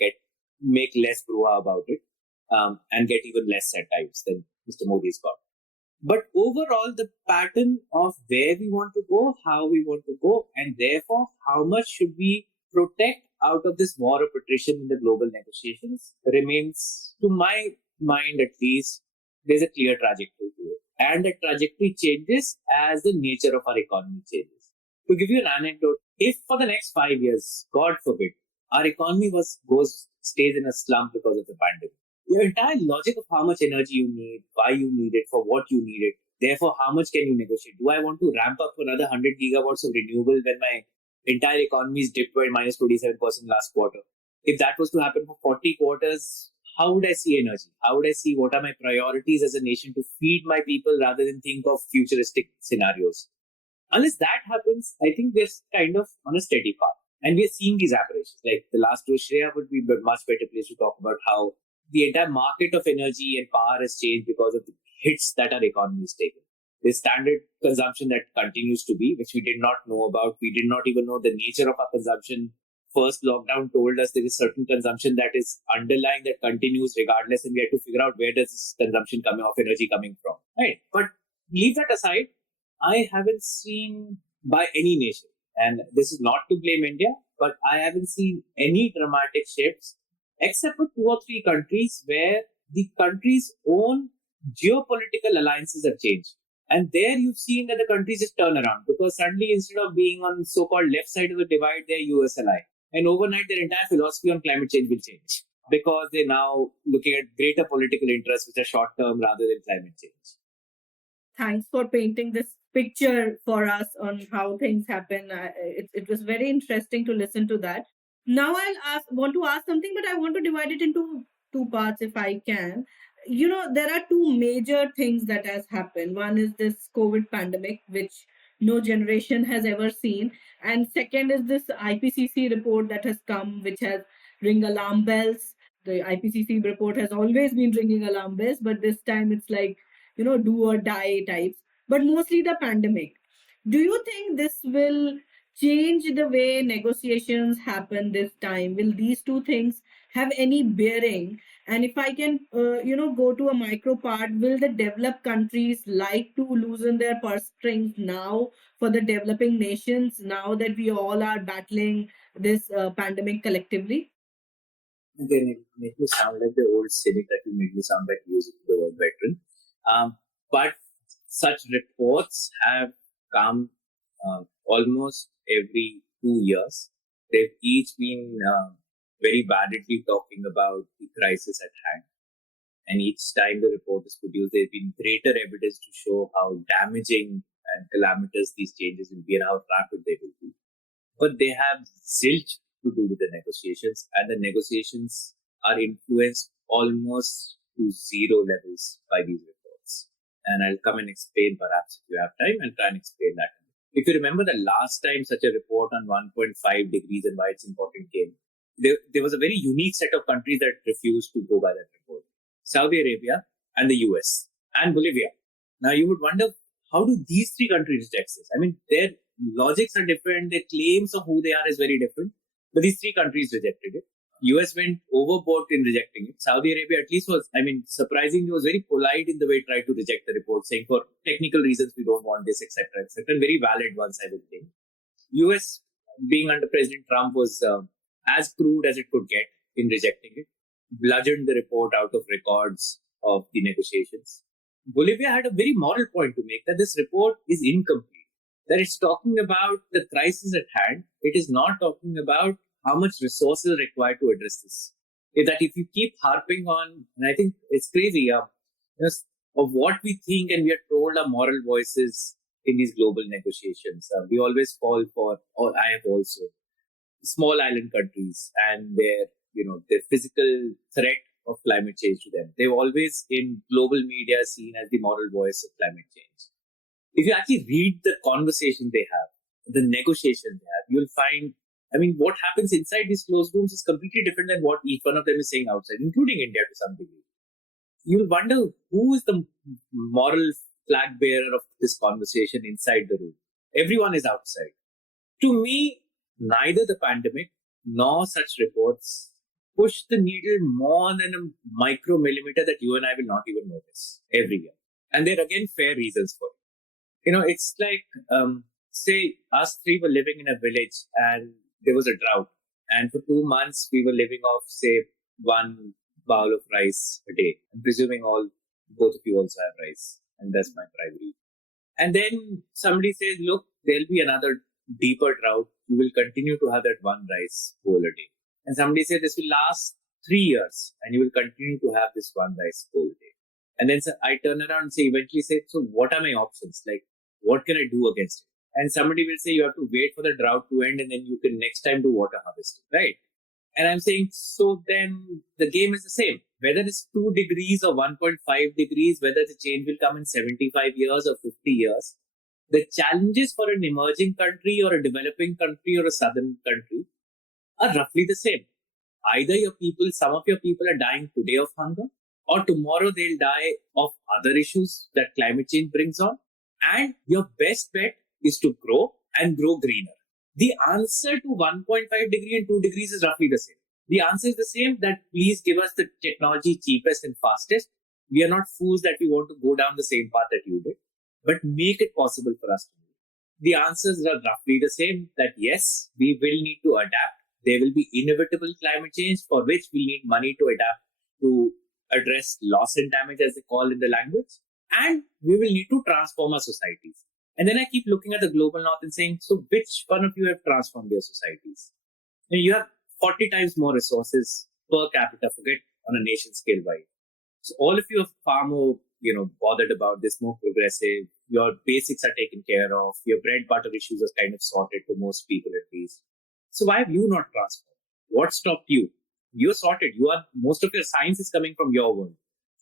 make less brouhaha about it and get even less at times than Mr. Modi's got. But overall, the pattern of where we want to go, how we want to go, and therefore how much should we protect out of this war of attrition in the global negotiations remains, to my mind at least, there's a clear trajectory to it. And the trajectory changes as the nature of our economy changes. To give you an anecdote, if for the next 5 years, God forbid, our economy stays in a slump because of the pandemic, your entire logic of how much energy you need, why you need it, for what you need it, therefore how much can you negotiate? Do I want to ramp up for another 100 gigawatts of renewable when my entire economy is dipped by minus 27% last quarter? If that was to happen for 40 quarters, how would I see energy? How would I see what are my priorities as a nation to feed my people rather than think of futuristic scenarios? Unless that happens, I think we're kind of on a steady path. And we're seeing these aberrations. Like the last two, Shreya would be a much better place to talk about how the entire market of energy and power has changed because of the hits that our economy has taken. There's standard consumption that continues to be, which we did not know about. We did not even know the nature of our consumption. First lockdown told us there is certain consumption that is underlying that continues regardless, and we had to figure out where does this consumption of energy coming from. Right. But leave that aside, I haven't seen by any nation, and this is not to blame India, but I haven't seen any dramatic shifts except for 2 or 3 countries where the country's own geopolitical alliances have changed. And there you've seen that the countries just turn around because suddenly instead of being on so-called left side of the divide, they're US ally. And overnight their entire philosophy on climate change will change because they're now looking at greater political interests which are short-term rather than climate change. Thanks for painting this picture for us on how things happen. It was very interesting to listen to that. Now want to ask something, but I want to divide it into 2 parts if I can. There are 2 major things that has happened. One is this COVID pandemic, which no generation has ever seen. And second is this IPCC report that has come, which has ring alarm bells. The IPCC report has always been ringing alarm bells, but this time it's like, do or die types, but mostly the pandemic. Do you think this will change the way negotiations happen this time? Will these 2 things have any bearing? And if I can, go to a micro part, will the developed countries like to loosen their purse strings now for the developing nations, now that we all are battling this pandemic collectively? Again, it makes me sound like the old cynic that you made me sound like using the word veteran. But such reports have come almost every 2 years. They've each been very validly talking about the crisis at hand. And each time the report is produced, there's been greater evidence to show how damaging and calamitous these changes will be and how rapid they will be. But they have zilch to do with the negotiations, and the negotiations are influenced almost to zero levels by these reports. And I'll come and explain perhaps if you have time and try and explain that. If you remember the last time such a report on 1.5 degrees and why it's important came, there was a very unique set of countries that refused to go by that report. Saudi Arabia and the US and Bolivia. Now you would wonder, how do these 3 countries reject this? I mean, their logics are different, their claims of who they are is very different, but these 3 countries rejected it. US went overboard in rejecting it. Saudi Arabia at least surprisingly was very polite in the way it tried to reject the report, saying for technical reasons we don't want this, etc., etc. And very valid ones, I would think. US, being under President Trump, was as crude as it could get in rejecting it, bludgeoned the report out of records of the negotiations. Bolivia had a very moral point to make, that this report is incomplete, that it's talking about the crisis at hand. It is not talking about how much resources are required to address this. If you keep harping on, and I think it's crazy, of what we think and we are told are moral voices in these global negotiations. We always fall for, or I have also, small island countries and their physical threat of climate change to them. They've always in global media seen as the moral voice of climate change. If you actually read the conversation they have, the negotiation they have, you'll find, what happens inside these closed rooms is completely different than what each one of them is saying outside, including India to some degree. You'll wonder who is the moral flag bearer of this conversation inside the room. Everyone is outside. To me, neither the pandemic no such reports push the needle more than a micromillimeter that you and I will not even notice every year. And there are again fair reasons for it. It's like, say us three were living in a village and there was a drought. And for 2 months, we were living off, say, one bowl of rice a day. I'm presuming both of you also have rice. And that's my primary. And then somebody says, look, there'll be another deeper drought. You will continue to have that one rice bowl a day. And somebody says this will last 3 years and you will continue to have this one rice bowl a day. And then I turn around and eventually say, so what are my options? Like, what can I do against it? And somebody will say you have to wait for the drought to end and then you can next time do water harvesting, right? And I'm saying, so then the game is the same. Whether it's 2 degrees or 1.5 degrees, whether the change will come in 75 years or 50 years, the challenges for an emerging country or a developing country or a southern country are roughly the same. Either some of your people are dying today of hunger, or tomorrow they'll die of other issues that climate change brings on. And your best bet is to grow and grow greener. The answer to 1.5 degree and 2 degrees is roughly the same. The answer is the same, that please give us the technology cheapest and fastest. We are not fools that we want to go down the same path that you did, but make it possible for us to do. The answers are roughly the same, that yes, we will need to adapt. There will be inevitable climate change for which we need money to adapt, to address loss and damage, as they call in the language. And we will need to transform our societies. And then I keep looking at the global north and saying, so which one of you have transformed your societies? You have 40 times more resources per capita, forget on a nation scale wide. So all of you are far more, bothered about this, more progressive. Your basics are taken care of. Your bread butter issues are kind of sorted to most people at least. So why have you not transformed? What stopped you? You're sorted. Most of your science is coming from your world.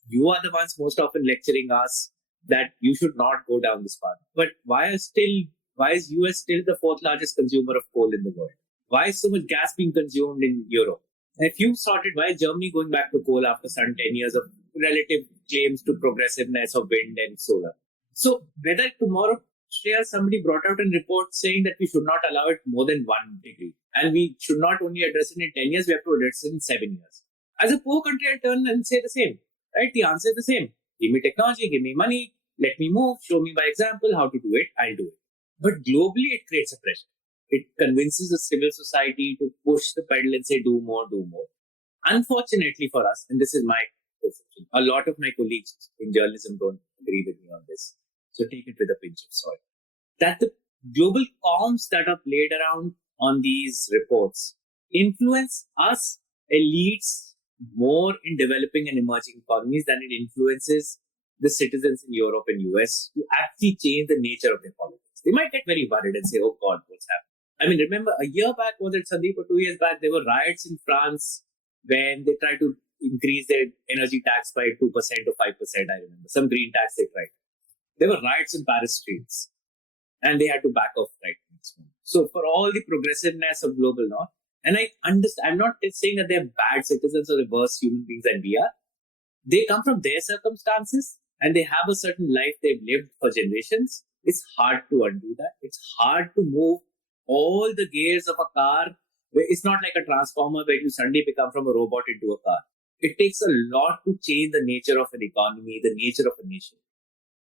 You are the ones most often lecturing us that you should not go down this path. But why is US still the 4th largest consumer of coal in the world? Why is so much gas being consumed in Europe? And if you sorted, why is Germany going back to coal after some 10 years of relative claims to progressiveness of wind and solar? So whether tomorrow, Shreya, somebody brought out a report saying that we should not allow it more than 1 degree. And we should not only address it in 10 years, we have to address it in 7 years. As a poor country, I'll turn and say the same. Right? The answer is the same. Give me technology, give me money, let me move, show me by example how to do it, I'll do it. But globally, it creates a pressure. It convinces the civil society to push the pedal and say, do more, do more. Unfortunately for us, and this is my perception, a lot of my colleagues in journalism don't agree with me on this. So take it with a pinch of salt. That the global comms that are played around on these reports influence us elites more in developing and emerging economies than it influences the citizens in Europe and US to actually change the nature of their politics. They might get very worried and say, oh God, what's happening? I mean, remember a year back, was it Sandeep, or 2 years back, there were riots in France when they tried to increase their energy tax by 2% or 5%, I remember. Some green tax they tried. There were riots in Paris streets and they had to back off right next month. So for all the progressiveness of global north, and I understand, I'm not saying that they're bad citizens or the worst human beings than we are. They come from their circumstances and they have a certain life they've lived for generations. It's hard to undo that. It's hard to move all the gears of a car. It's not like a transformer where you suddenly become from a robot into a car. It takes a lot to change the nature of an economy, the nature of a nation.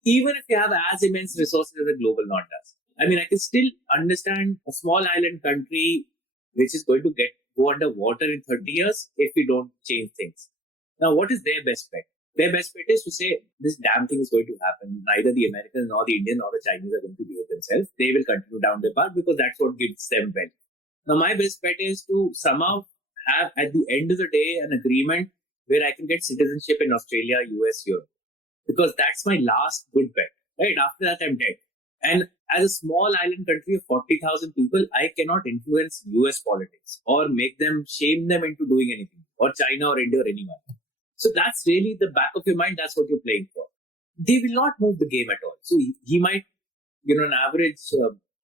Even if you have as immense resources as the global north does. I mean, I can still understand a small island country which is going to go underwater in 30 years if we don't change things. Now, what is their best bet? Their best bet is to say, this damn thing is going to happen. Neither the Americans nor the Indians nor the Chinese are going to behave themselves. They will continue down their path because that's what gives them wealth. Now, my best bet is to somehow have, at the end of the day, an agreement where I can get citizenship in Australia, US, Europe. Because that's my last good bet. Right? After that, I'm dead. And as a small island country of 40,000 people, I cannot influence US politics or shame them into doing anything, or China or India or anyone. So that's really the back of your mind. That's what you're playing for. They will not move the game at all. So he might, an average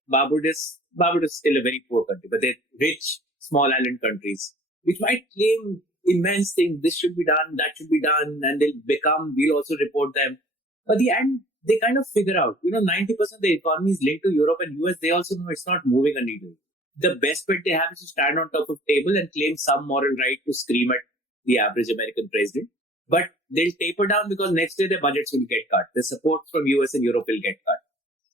Barbados is still a very poor country, but they're rich, small island countries, which might claim immense things. This should be done, that should be done, and we'll also report them. But the end, they kind of figure out, 90% of the economy is linked to Europe and US. They also know it's not moving a needle. the best bet they have is to stand on top of the table and claim some moral right to scream at the average American president. But they'll taper down because next year their budgets will get cut. The support from US and Europe will get cut.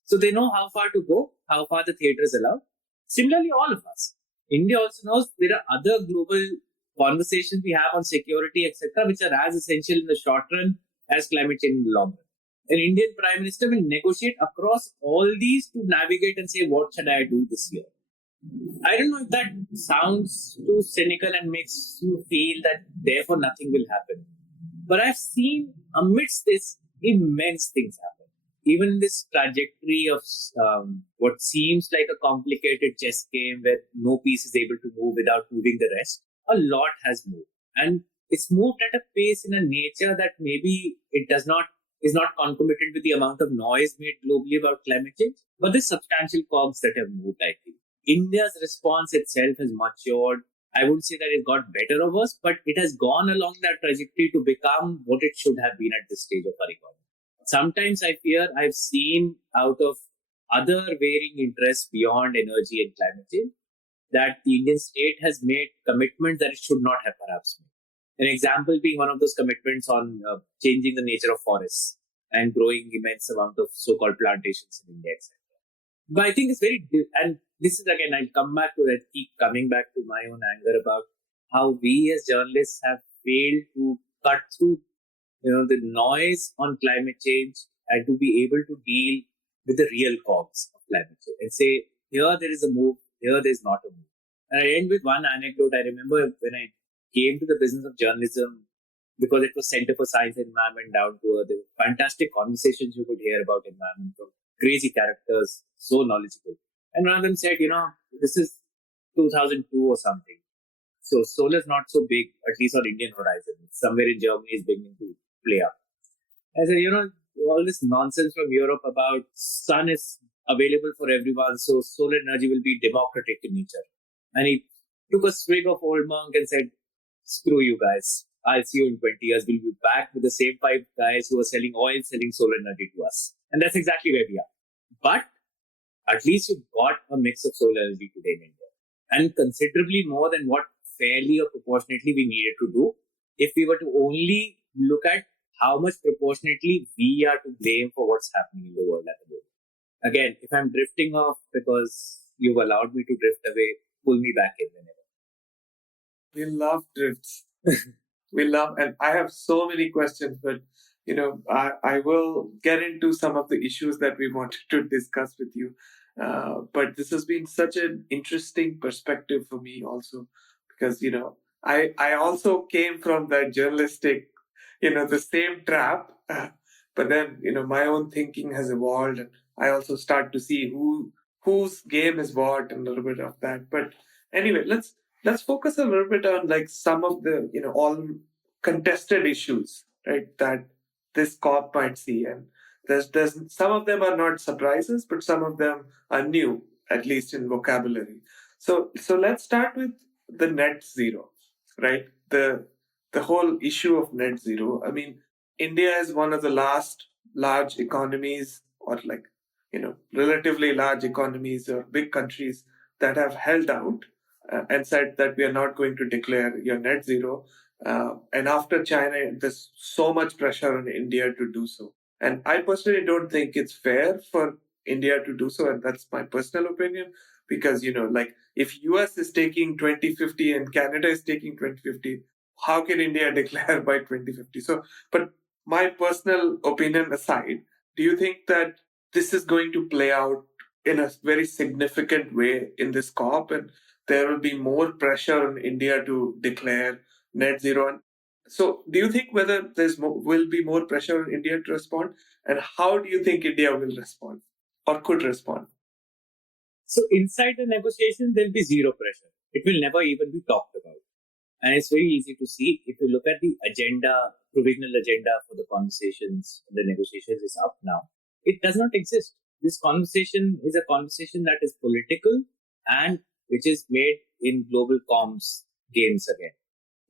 So they know how far to go, how far the theater is allowed. Similarly, all of us. India also knows there are other global conversations we have on security, etc., which are as essential in the short run as climate change in the long run. An Indian Prime Minister will negotiate across all these to navigate and say, what should I do this year? I don't know if that sounds too cynical and makes you feel that therefore nothing will happen. But I've seen amidst this immense things happen. Even this trajectory of what seems like a complicated chess game where no piece is able to move without moving the rest, a lot has moved. And it's moved at a pace in a nature that maybe is not concomitant with the amount of noise made globally about climate change. But there's substantial cogs that have moved, I think. India's response itself has matured. I wouldn't say that it got better or worse, but it has gone along that trajectory to become what it should have been at this stage of our economy. Sometimes I fear I've seen out of other varying interests beyond energy and climate change that the Indian state has made commitments that it should not have perhaps made. An example being one of those commitments on changing the nature of forests and growing immense amount of so-called plantations in India, etc. But I think it's and this is again, I'll come back to that, keep coming back to my own anger about how we as journalists have failed to cut through the noise on climate change and to be able to deal with the real cogs of climate change and say, here there is a move, here there is not a move. And I end with one anecdote. I remember when I came to the business of journalism, because it was Center for Science and Environment down to earth, there were fantastic conversations you could hear about environment from crazy characters, so knowledgeable. And one of them said, this is 2002 or something. So solar is not so big, at least on Indian horizon. Somewhere in Germany is beginning to play up. I said, all this nonsense from Europe about sun is available for everyone, so solar energy will be democratic in nature. And he took a swig of Old Monk and said, screw you guys. I'll see you in 20 years. We'll be back with the same 5 guys who are selling oil, selling solar energy to us. And that's exactly where we are. But at least you've got a mix of solar energy today in India. And considerably more than what fairly or proportionately we needed to do if we were to only look at how much proportionately we are to blame for what's happening in the world at the moment. Again, if I'm drifting off because you've allowed me to drift away, pull me back in whenever. We love drifts. We love, and I have so many questions, but I will get into some of the issues that we wanted to discuss with you. But this has been such an interesting perspective for me also, because I also came from that journalistic, the same trap, but then my own thinking has evolved, and I also start to see whose game is what and a little bit of that. But anyway, let's focus a little bit on like some of the all contested issues, right, that this COP might see. And there's some of them are not surprises, but some of them are new, at least in vocabulary. So let's start with the net zero, right? The whole issue of net zero. I mean, India is one of the last large economies, or like relatively large economies or big countries that have held out and said that we are not going to declare your net zero. And after China, there's so much pressure on India to do so. And I personally don't think it's fair for India to do so. And that's my personal opinion, because, like if US is taking 2050 and Canada is taking 2050, how can India declare by 2050? So, but my personal opinion aside, do you think that this is going to play out in a very significant way in this COP, and there will be more pressure on India to declare net zero? So do you think whether will be more pressure on India to respond, and how do you think India will respond or could respond? So inside the negotiation, there'll be zero pressure. It will never even be talked about. And it's very easy to see. If you look at the provisional agenda for the conversations, the negotiations is up now. It does not exist. This conversation is a conversation that is political and which is made in global comms games again,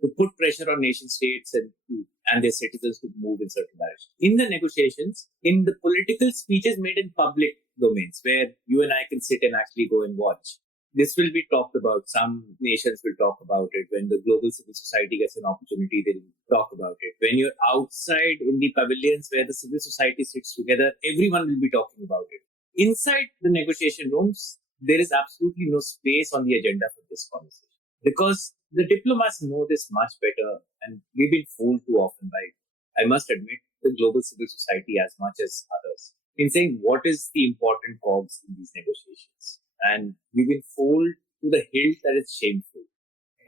to put pressure on nation states and their citizens to move in certain directions. In the negotiations, in the political speeches made in public domains, where you and I can sit and actually go and watch, This will be talked about. Some nations will talk about it. When the global civil society gets an opportunity, they will talk about it. When you're outside in the pavilions where the civil society sits together, everyone will be talking about it. Inside the negotiation rooms, there is absolutely no space on the agenda for this conversation because the diplomats know this much better, and we've been fooled too often by, I must admit, the global civil society as much as others in saying what is the important cogs in these negotiations. And we've been fooled to the hilt that it's shameful.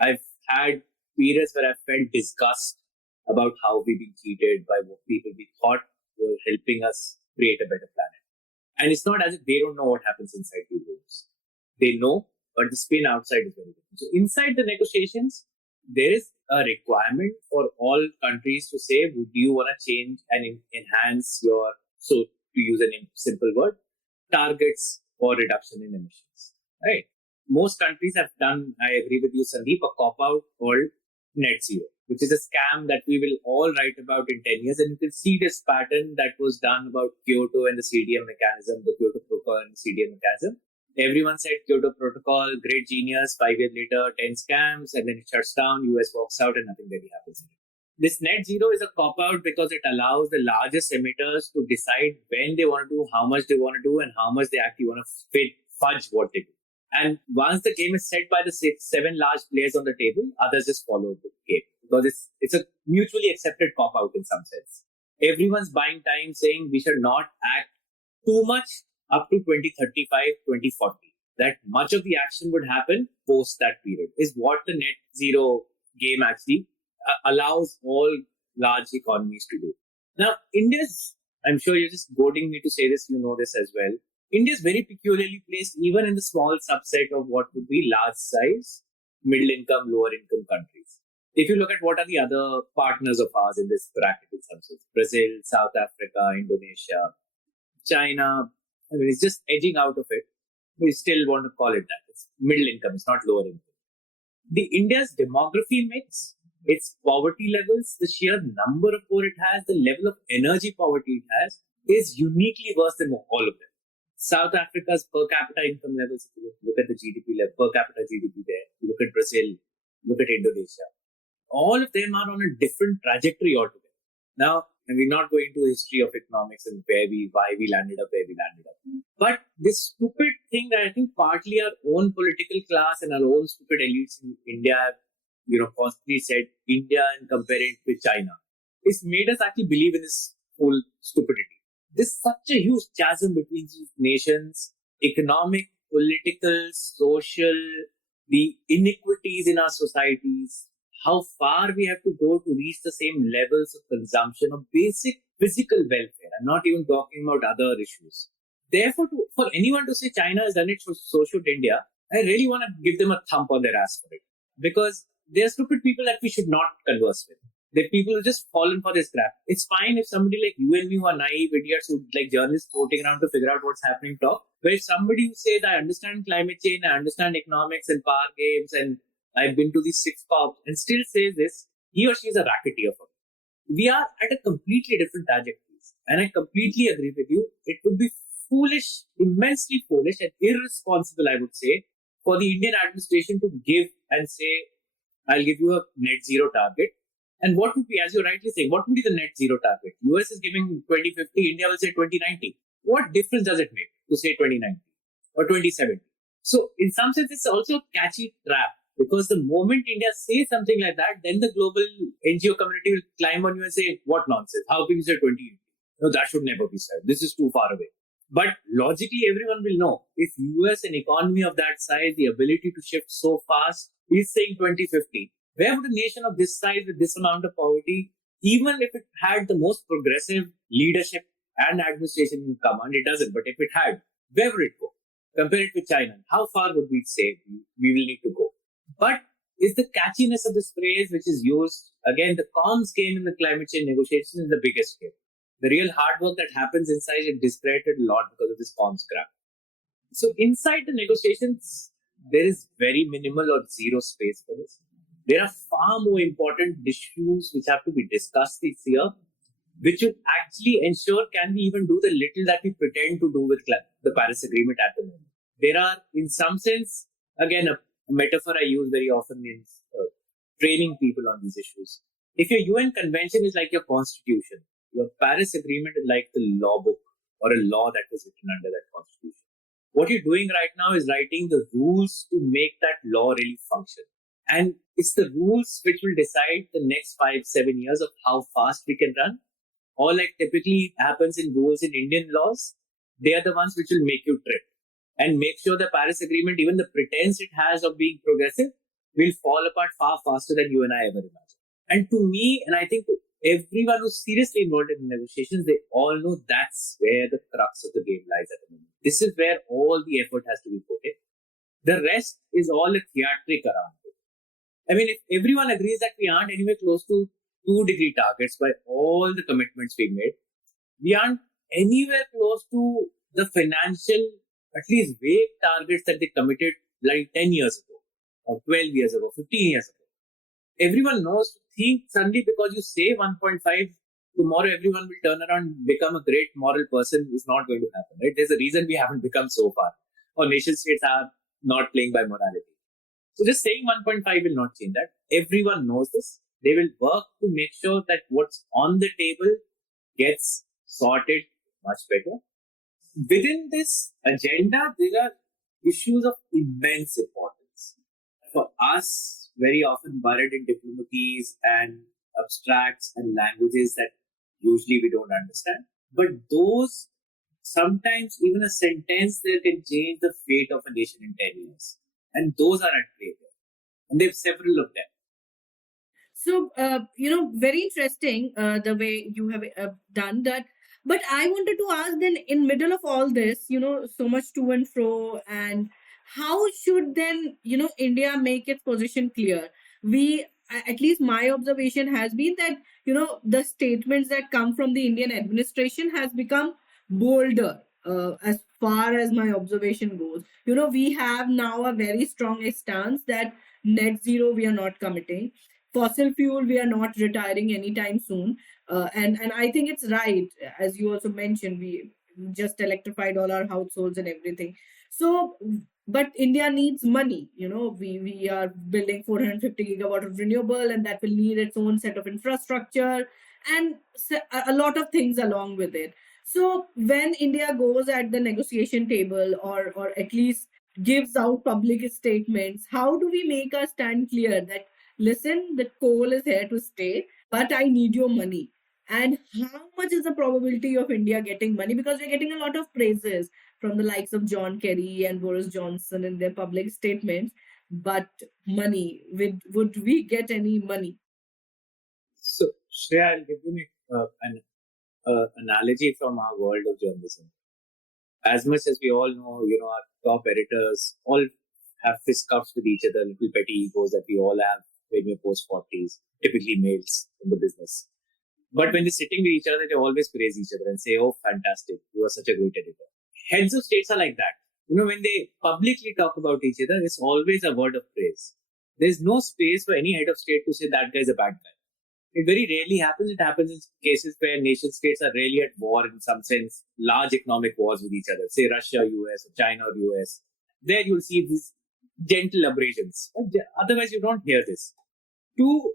I've had periods where I've felt disgust about how we've been treated by what people we thought were helping us create a better planet. And it's not as if they don't know what happens inside these rooms. They know, but the spin outside is very different. So inside the negotiations, there is a requirement for all countries to say, would you want to change and enhance your, so to use a simple word, targets for reduction in emissions, right? Most countries have done, I agree with you, Sandeep, a cop-out called net zero, which is a scam that we will all write about in 10 years. And you can see this pattern that was done about Kyoto and the CDM mechanism, the Kyoto Protocol and the CDM mechanism. Everyone said Kyoto Protocol, great genius, 5 years later, 10 scams, and then it shuts down, US walks out and nothing really happens. This net zero is a cop-out because it allows the largest emitters to decide when they want to do, how much they want to do, and how much they actually want to fudge what they do. And once the game is set by the 7 large players on the table, others just follow the game because it's a mutually accepted cop-out in some sense. Everyone's buying time saying we should not act too much up to 2035, 2040. That much of the action would happen post that period is what the net zero game actually allows all large economies to do. Now, I'm sure you're just goading me to say this, you know this as well. India is very peculiarly placed even in the small subset of what would be large size, middle income, lower income countries. If you look at what are the other partners of ours in this bracket in some sense, Brazil, South Africa, Indonesia, China, I mean, it's just edging out of it. We still want to call it that. It's middle income, it's not lower income. The India's demography mix, its poverty levels, the sheer number of poor it has, the level of energy poverty it has, is uniquely worse than all of them. South Africa's per capita income levels, if you look at the GDP level, per capita GDP there, you look at Brazil, look at Indonesia. All of them are on a different trajectory altogether. Now, and we're not going into the history of economics and why we landed up where we landed up. But this stupid thing that I think partly our own political class and our own stupid elites in India have, constantly said India and compare it with China, it's made us actually believe in this whole stupidity. There's such a huge chasm between these nations, economic, political, social, the inequities in our societies, how far we have to go to reach the same levels of consumption of basic physical welfare. I'm not even talking about other issues. Therefore, for anyone to say China has done it, so should India, I really want to give them a thump on their ass for it. Because they're stupid people that we should not converse with. They're people who just fallen for this crap. It's fine if somebody like you and me who are naive idiots who like journalists floating around to figure out what's happening talk. But if somebody who says, I understand climate change, I understand economics and power games, and I've been to these 6 COPs, and still says this, he or she is a racketeer for me. We are at a completely different trajectories. And I completely agree with you. It would be foolish, immensely foolish and irresponsible, I would say, for the Indian administration to give and say, I'll give you a net zero target. And what would be, as you're rightly saying, what would be the net zero target? US is giving 2050, India will say 2090. What difference does it make to say 2090 or 2070? So in some sense, it's also a catchy trap because the moment India says something like that, then the global NGO community will climb on you and say, what nonsense? How can you say 2080? No, that should never be said. This is too far away. But logically, everyone will know if US, an economy of that size, the ability to shift so fast, is saying 2050. Where would a nation of this size with this amount of poverty, even if it had the most progressive leadership and administration in command, it doesn't, but if it had, where would it go? Compare it with China. How far would we say we will need to go? But is the catchiness of this phrase, which is used, again, the comms game in the climate change negotiations is the biggest game. The real hard work that happens inside is discredited a lot because of this comms crap. So inside the negotiations, there is very minimal or zero space for this. There are far more important issues which have to be discussed this year, which will actually ensure can we even do the little that we pretend to do with the Paris Agreement at the moment. There are, in some sense, Again, a metaphor I use very often is training people on these issues. If your UN convention is like your constitution, your Paris agreement is like the law book or a law that was written under that constitution. What you're doing right now is writing the rules to make that law really function. And it's the rules which will decide the next 5-7 years of how fast we can run. Or like typically happens in rules in Indian laws, they are the ones which will make you trip and make sure the Paris Agreement, even the pretense it has of being progressive, will fall apart far faster than you and I ever imagined. And to me, and I think to everyone who's seriously involved in negotiations, they all know that's where the crux of the game lies at the moment. This is where all the effort has to be put in. The rest is all a theatric around it. I mean, if everyone agrees that we aren't anywhere close to 2-degree targets by all the commitments we made, we aren't anywhere close to the financial, at least vague targets that they committed like 10 years ago, or 12 years ago, 15 years ago. Everyone knows, think suddenly because you say 1.5, tomorrow everyone will turn around and become a great moral person is not going to happen, right? There's a reason we haven't become so far, or nation states are not playing by morality. So just saying 1.5 will not change that. Everyone knows this. They will work to make sure that what's on the table gets sorted much better. Within this agenda, there are issues of immense importance. For us, very often buried in diplomatics and abstracts and languages that usually we don't understand. But those, sometimes even a sentence there can change the fate of a nation in 10 years. And those are at play there. And there are several of them. So, very interesting the way you have done that. But I wanted to ask then, in middle of all this, so much to and fro, and how should then, India make its position clear? At least my observation has been that, the statements that come from the Indian administration has become bolder as far as my observation goes. We have now a very strong stance that net zero we are not committing, fossil fuel we are not retiring anytime soon, and I think it's right, as you also mentioned, we just electrified all our households and everything. So but India needs money. We are building 450 gigawatt of renewable, and that will need its own set of infrastructure and a lot of things along with it. So when India goes at the negotiation table, or at least gives out public statements, how do we make our stand clear that, listen, the coal is here to stay, but I need your money? And how much is the probability of India getting money? Because we're getting a lot of praises from the likes of John Kerry and Boris Johnson in their public statements. But money, would we get any money? So, Shreya, I'll give you an analogy from our world of journalism. As much as we all know, our top editors all have fistcuffs with each other, little petty egos that we all have when we're post-40s, typically males in the business. But when they're sitting with each other, they always praise each other and say, oh, fantastic, you are such a great editor. Heads of states are like that. When they publicly talk about each other, it's always a word of praise. There's no space for any head of state to say that guy's a bad guy. It very rarely happens. It happens in cases where nation states are really at war in some sense, large economic wars with each other, say Russia, US, or China or US. There you'll see these gentle abrasions. Otherwise, you don't hear this. Two,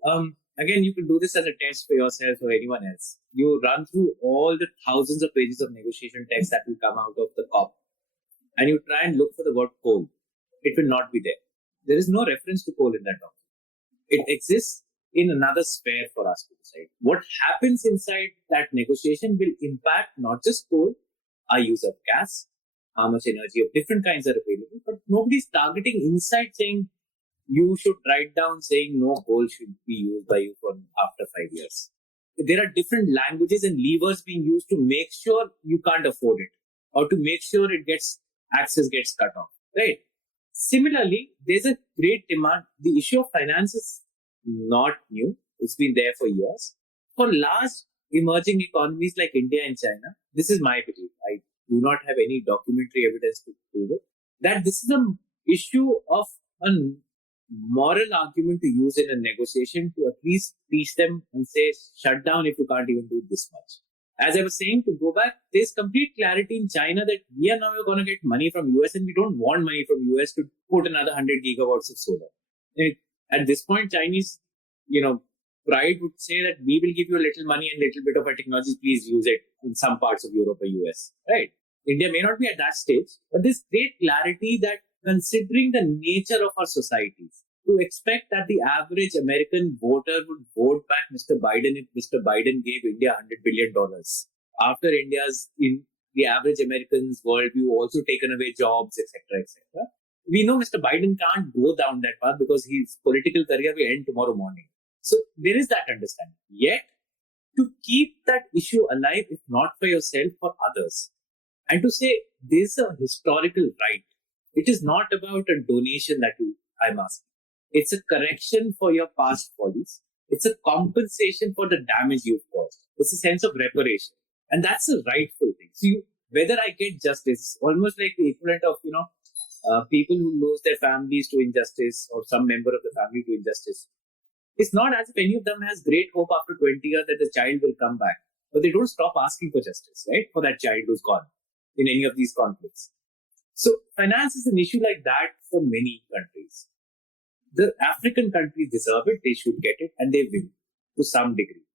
again, you can do this as a test for yourself or anyone else. You run through all the thousands of pages of negotiation text that will come out of the COP, and you try and look for the word coal. It will not be there. There is no reference to coal in that document. It exists in another sphere for us to decide. What happens inside that negotiation will impact not just coal, our use of gas, how much energy of different kinds are available, but nobody's targeting inside saying you should write down saying no coal should be used by you for after 5 years. There are different languages and levers being used to make sure you can't afford it, or to make sure access gets cut off, right? Similarly, there's a great demand. The issue of finance is not new. It's been there for years. For large emerging economies like India and China, this is my belief. I do not have any documentary evidence to prove it, that this is an issue of a moral argument to use in a negotiation to at least teach them and say, shut down if you can't even do this much. As I was saying, to go back, there's complete clarity in China that we are now going to get money from US and we don't want money from US to put another 100 gigawatts of solar. At this point, Chinese, pride would say that we will give you a little money and little bit of our technology, please use it in some parts of Europe or US, right? India may not be at that stage, but there's great clarity that considering the nature of our societies, to expect that the average American voter would vote back Mr. Biden if Mr. Biden gave India $100 billion. After India's, in the average American's worldview, also taken away jobs, etc., etc. We know Mr. Biden can't go down that path because his political career will end tomorrow morning. So there is that understanding. Yet, to keep that issue alive, if not for yourself, for others, and to say this is a historical right. It is not about a donation that I'm asking. It's a correction for your past follies. It's a compensation for the damage you've caused. It's a sense of reparation. And that's a rightful thing. So whether I get justice, almost like the equivalent of, people who lose their families to injustice or some member of the family to injustice. It's not as if any of them has great hope after 20 years that the child will come back. But they don't stop asking for justice, right? For that child who's gone in any of these conflicts. So finance is an issue like that for many countries. The African countries deserve it, they should get it, and they will to some degree.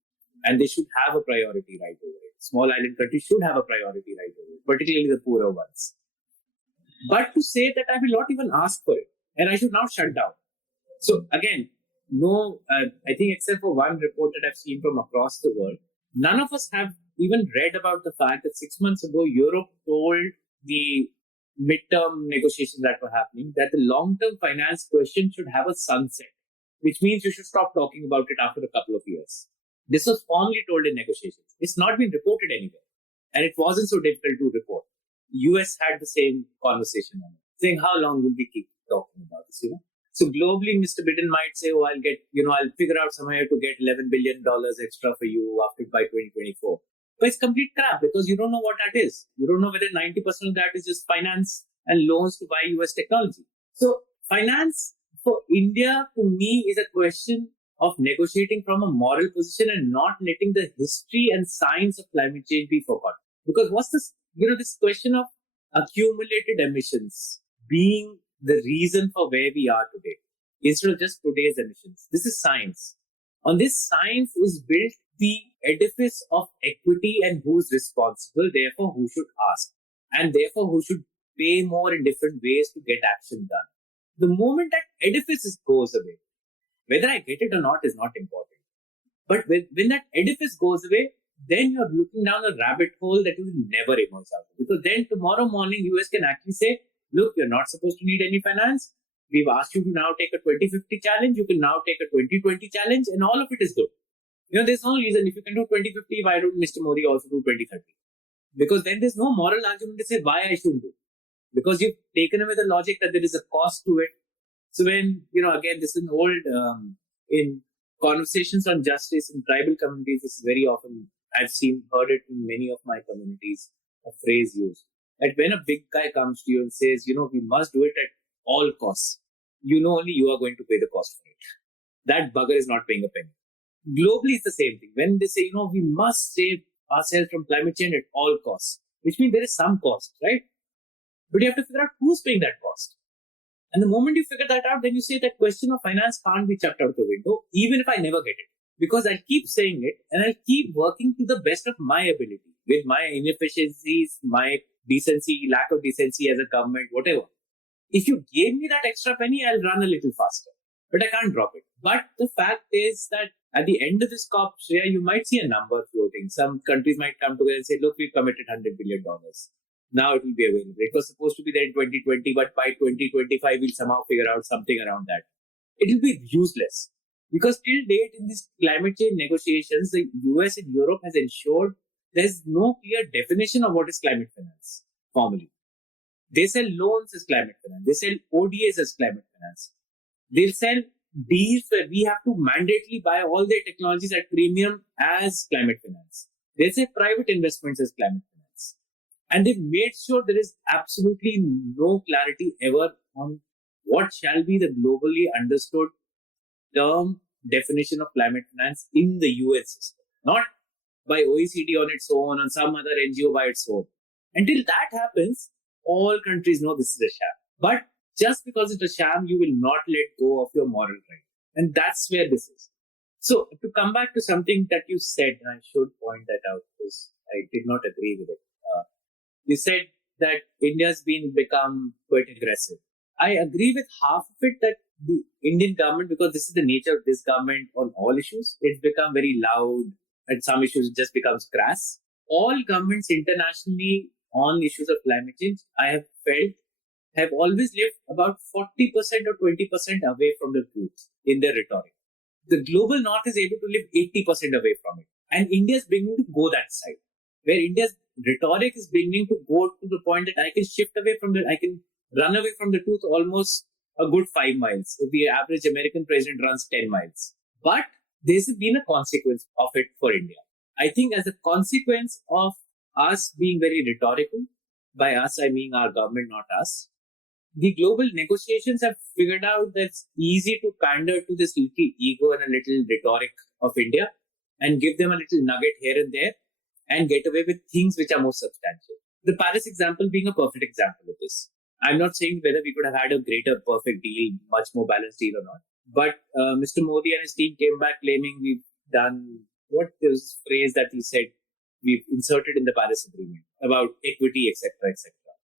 And they should have a priority right over it. Small island countries should have a priority right over it, particularly the poorer ones. But to say that I will not even ask for it, and I should now shut down. So again, I think except for one report that I've seen from across the world, none of us have even read about the fact that 6 months ago, Europe told the midterm negotiations that were happening that the long-term finance question should have a sunset, which means you should stop talking about it after a couple of years. This was formally told in negotiations. It's not been reported anywhere. And it wasn't so difficult to report. US had the same conversation on it, saying how long will we keep talking about this, So globally, Mr. Biden might say, I'll figure out some way to get $11 billion extra for you after by 2024. But it's complete crap because you don't know what that is. You don't know whether 90% of that is just finance and loans to buy US technology. So finance for India, to me, is a question of negotiating from a moral position and not letting the history and science of climate change be forgotten. Because what's this, this question of accumulated emissions being the reason for where we are today, instead of just today's emissions. This is science. On this science is built the edifice of equity and who's responsible, therefore who should ask, and therefore who should pay more in different ways to get action done. The moment that edifice goes away, whether I get it or not is not important. But when that edifice goes away, then you're looking down a rabbit hole that you will never emerge out of. Because then tomorrow morning, US can actually say, look, you're not supposed to need any finance. We've asked you to now take a 2050 challenge. You can now take a 2020 challenge, and all of it is good. There's no reason. If you can do 2050, why don't Mr. Modi also do 2030? Because then there's no moral argument to say why I shouldn't do. Because you've taken away the logic that there is a cost to it. So when, again, this is an old, in conversations on justice in tribal communities, this is very often, heard it in many of my communities, a phrase used. That when a big guy comes to you and says, we must do it at all costs, only you are going to pay the cost for it. That bugger is not paying a penny. Globally, it's the same thing. When they say, we must save ourselves from climate change at all costs, which means there is some cost, right? But you have to figure out who's paying that cost. And the moment you figure that out, then you say that question of finance can't be chucked out the window, even if I never get it. Because I'll keep saying it and I'll keep working to the best of my ability with my inefficiencies, my decency, lack of decency as a government, whatever. If you gave me that extra penny, I'll run a little faster. But I can't drop it. But the fact is that at the end of this COP, Shreya, you might see a number floating. Some countries might come together and say, look, we've committed $100 billion. Now it will be available. It was supposed to be there in 2020, but by 2025, we'll somehow figure out something around that. It will be useless. Because till date in these climate change negotiations, the US and Europe has ensured there's no clear definition of what is climate finance formally. They sell loans as climate finance. They sell ODAs as climate finance. They'll sell deals where we have to mandatorily buy all their technologies at premium as climate finance. They'll say private investments as climate finance. And they've made sure there is absolutely no clarity ever on what shall be the globally understood term definition of climate finance in the UN system. Not by OECD on its own, on some other NGO by its own. Until that happens, all countries know this is a sham. But just because it's a sham, you will not let go of your moral right. And that's where this is. So to come back to something that you said, and I should point that out because I did not agree with it. You said that India's become quite aggressive. I agree with half of it, that the Indian government, because this is the nature of this government on all issues, it's become very loud, and some issues it just becomes crass. All governments internationally on issues of climate change, I have felt, have always lived about 40% or 20% away from the truth in their rhetoric. The global north is able to live 80% away from it. And India is beginning to go that side, where India's rhetoric is beginning to go to the point that I can shift away from I can run away from the truth almost a good 5 miles if the average American president runs 10 miles. But there's been a consequence of it for India. I think as a consequence of us being very rhetorical, by us I mean our government, not us, the global negotiations have figured out that it's easy to pander to this little ego and a little rhetoric of India and give them a little nugget here and there and get away with things which are more substantial. The Paris example being a perfect example of this. I'm not saying whether we could have had a greater perfect deal, much more balanced deal or not. But Mr. Modi and his team came back claiming we've done what this phrase that he said we've inserted in the Paris Agreement about equity, etc., etc.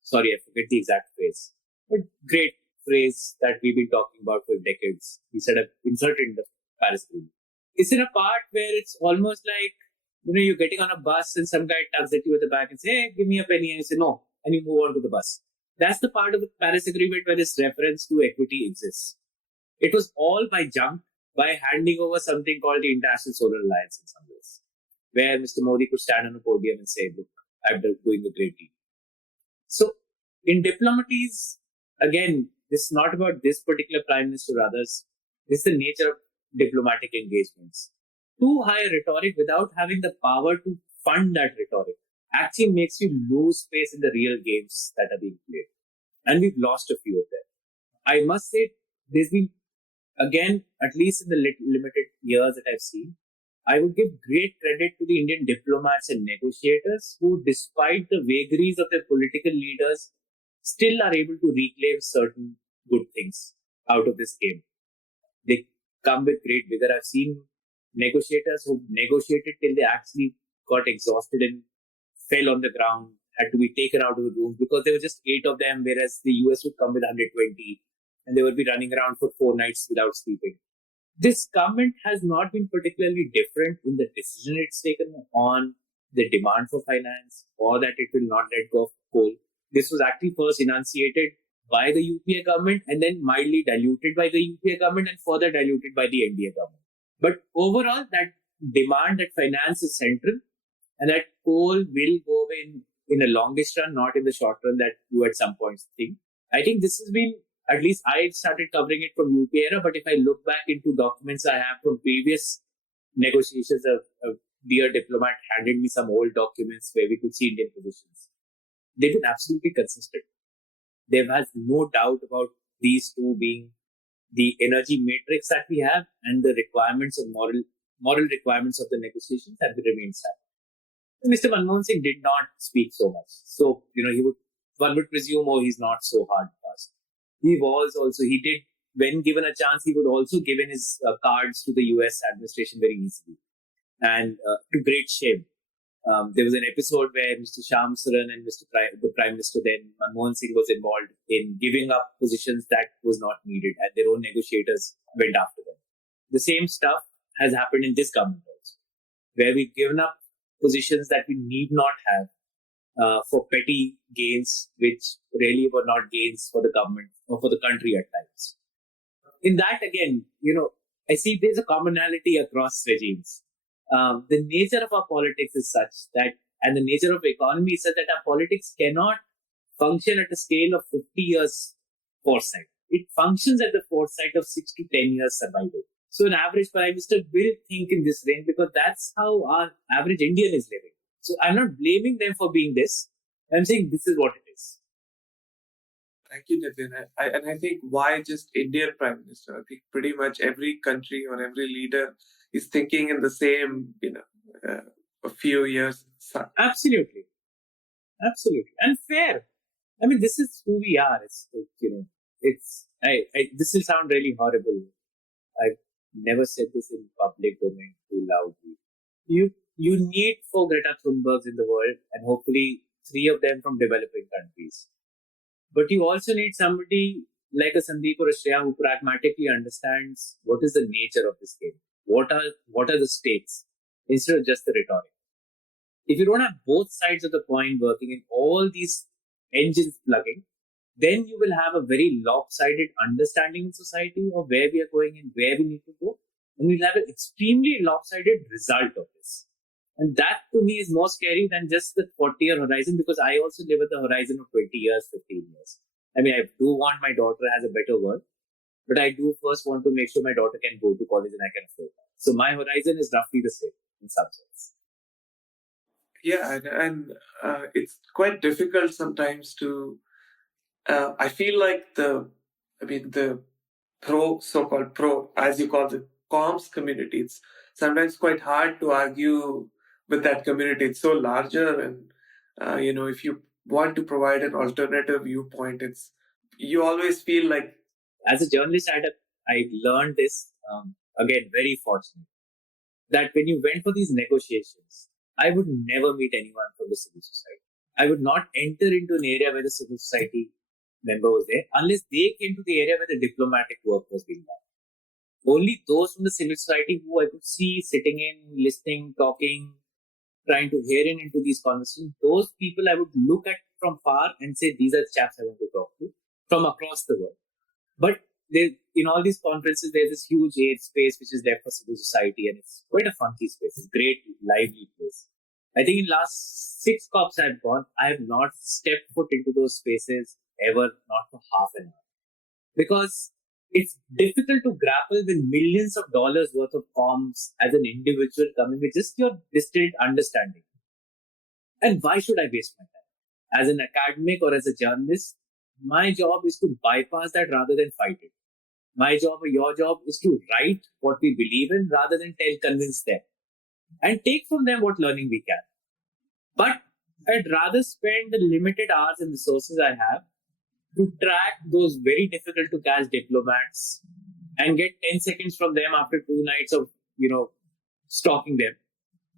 Sorry, I forget the exact phrase. But great phrase that we've been talking about for decades. He said inserted in the Paris Agreement. It's in a part where it's almost like, you're getting on a bus and some guy tugs at you at the back and say, hey, give me a penny. And you say, no. And you move on to the bus. That's the part of the Paris Agreement where this reference to equity exists. It was all by handing over something called the International Solar Alliance in some ways, where Mr. Modi could stand on a podium and say, look, I'm doing a great deal. So in diplomacies, again, this is not about this particular prime minister or others. This is the nature of diplomatic engagements. Too high rhetoric without having the power to fund that rhetoric actually makes you lose space in the real games that are being played. And we've lost a few of them. I must say, there's been, again, at least in the limited years that I've seen, I would give great credit to the Indian diplomats and negotiators who, despite the vagaries of their political leaders, still are able to reclaim certain good things out of this game. They come with great vigor. I've seen negotiators who negotiated till they actually got exhausted and fell on the ground, had to be taken out of the room because there were just 8 of them, whereas the US would come with 120 and they would be running around for 4 nights without sleeping. This government has not been particularly different in the decision it's taken on the demand for finance or that it will not let go of coal. This was actually first enunciated by the UPA government and then mildly diluted by the UPA government and further diluted by the NDA government. But overall, that demand that finance is central and that coal will go away in a longest run, not in the short run that you at some points think. I think this has been, at least I started covering it from UPA era, but if I look back into documents I have from previous negotiations, a dear diplomat handed me some old documents where we could see Indian positions. They've been absolutely consistent. There has no doubt about these two being the energy matrix that we have and the requirements and moral requirements of the negotiations have remained static. Mr. Manmohan Singh did not speak so much. So, one would presume, he's not so hard fast. He did, when given a chance, he would also give in his cards to the US administration very easily. And to great shame. There was an episode where Mr. Shyam Saran and the Prime Minister then, Manmohan Singh, was involved in giving up positions that was not needed and their own negotiators went after them. The same stuff has happened in this government also, where we've given up positions that we need not have for petty gains, which really were not gains for the government or for the country at times. In that, again, I see there's a commonality across regimes. The nature of our politics is such that, and the nature of the economy is such that our politics cannot function at a scale of 50 years foresight. It functions at the foresight of 6 to 10 years survival. So an average prime minister will think in this range because that's how our average Indian is living. So I'm not blaming them for being this. I'm saying this is what it is. Thank you, Nitin. And I think why just Indian Prime Minister? I think pretty much every country or every leader is thinking in the same, a few years. Absolutely. And fair. I mean, this is who we are. This will sound really horrible. I've never said this in public domain too loudly. You need 4 Greta Thunbergs in the world, and hopefully 3 of them from developing countries. But you also need somebody like a Sandeep or a Shreya who pragmatically understands what is the nature of this game. What are the stakes instead of just the rhetoric. If you don't have both sides of the coin working in all these engines plugging, then you will have a very lopsided understanding in society of where we are going and where we need to go. And we'll have an extremely lopsided result of this. And that to me is more scary than just the 40-year horizon, because I also live at the horizon of 20 years, 15 years. I mean, I do want my daughter has a better world, but I do first want to make sure my daughter can go to college and I can afford that. So my horizon is roughly the same in some sense. Yeah, and it's quite difficult sometimes to. I feel like the so-called pro, as you call the comms community, it's sometimes quite hard to argue with that community. It's so larger, and if you want to provide an alternative viewpoint, you always feel like. As a journalist, I learned this again, very fortunate, that when you went for these negotiations, I would never meet anyone from the civil society. I would not enter into an area where the civil society member was there unless they came to the area where the diplomatic work was being done. Only those from the civil society who I could see sitting in, listening, talking, trying to hear into these conversations, those people I would look at from far and say, these are the chaps I want to talk to from across the world. But in all these conferences, there's this huge aid space which is there for civil society, and it's quite a funky space. It's a great, lively place. I think in last 6 COPs I've gone, I have not stepped foot into those spaces ever, not for half an hour. Because it's difficult to grapple with millions of dollars worth of comms as an individual coming with just your distilled understanding. And why should I waste my time? As an academic or as a journalist, my job is to bypass that rather than fight it. My job or your job is to write what we believe in rather than convince them. And take from them what learning we can. But I'd rather spend the limited hours and resources I have to track those very difficult to catch diplomats and get 10 seconds from them after 2 nights of, stalking them.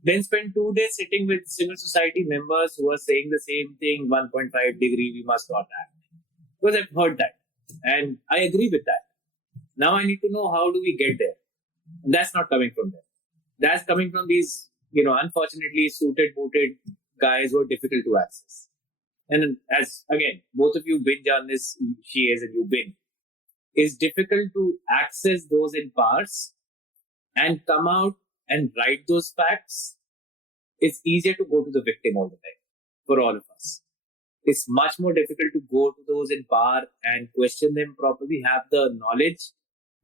Then spend 2 days sitting with civil society members who are saying the same thing, 1.5 degree, we must not act. Because I've heard that. And I agree with that. Now I need to know, how do we get there? And that's not coming from them. That's coming from these, unfortunately suited, booted guys who are difficult to access. And as, again, both of you been journalists, she is and you've been, it's difficult to access those in parts and come out and write those facts. It's easier to go to the victim all the time for all of us. It's much more difficult to go to those in power and question them properly, have the knowledge,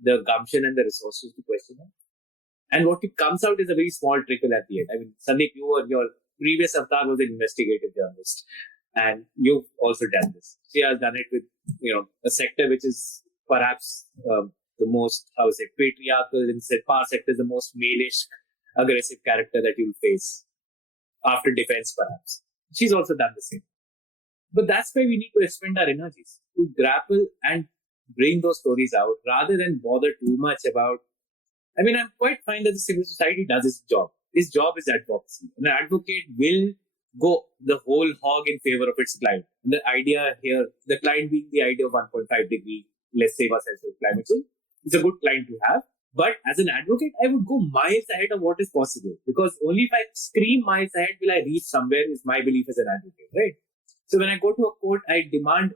the gumption and the resources to question them. And what comes out is a very small trickle at the end. I mean, Sandeep, your previous avatar was an investigative journalist, and you've also done this. She has done it with, a sector which is perhaps the most, patriarchal, in the power sector is the most malish, aggressive character that you'll face after defense, perhaps. She's also done the same. But that's why we need to expend our energies to grapple and bring those stories out rather than bother too much about. I mean, I'm quite fine that the civil society does its job. Its job is advocacy. An advocate will go the whole hog in favor of its client. And the idea here, the client being the idea of 1.5 degree, let's save ourselves from climate change, it's a good client to have. But as an advocate, I would go miles ahead of what is possible. Because only if I scream miles ahead will I reach somewhere, is my belief as an advocate, right? So when I go to a court, I demand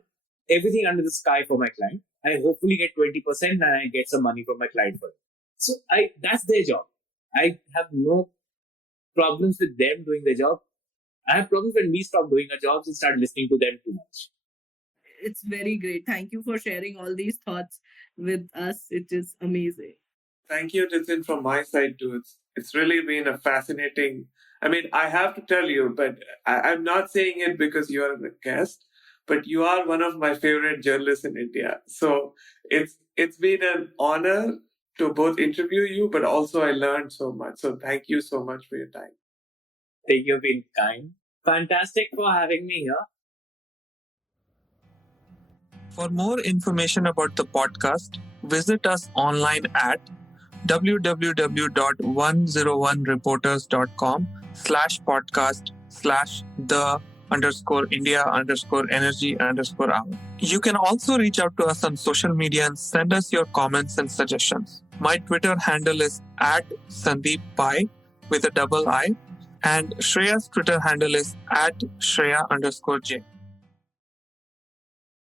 everything under the sky for my client. I hopefully get 20% and I get some money from my client for it. So that's their job. I have no problems with them doing their job. I have problems when we stop doing our jobs and start listening to them too much. It's very great. Thank you for sharing all these thoughts with us. It is amazing. Thank you, Nitin, from my side too. It's really been a fascinating. I mean, I have to tell you, but I'm not saying it because you are a guest, but you are one of my favorite journalists in India. So it's been an honor to both interview you, but also I learned so much. So thank you so much for your time. think you've been kind. Fantastic for having me here. For more information about the podcast, visit us online at www.101reporters.com/podcast/the_India_energy_hour. You can also reach out to us on social media and send us your comments and suggestions. My Twitter handle is at Sandeep Pai with a double I, and Shreya's Twitter handle is at Shreya_J.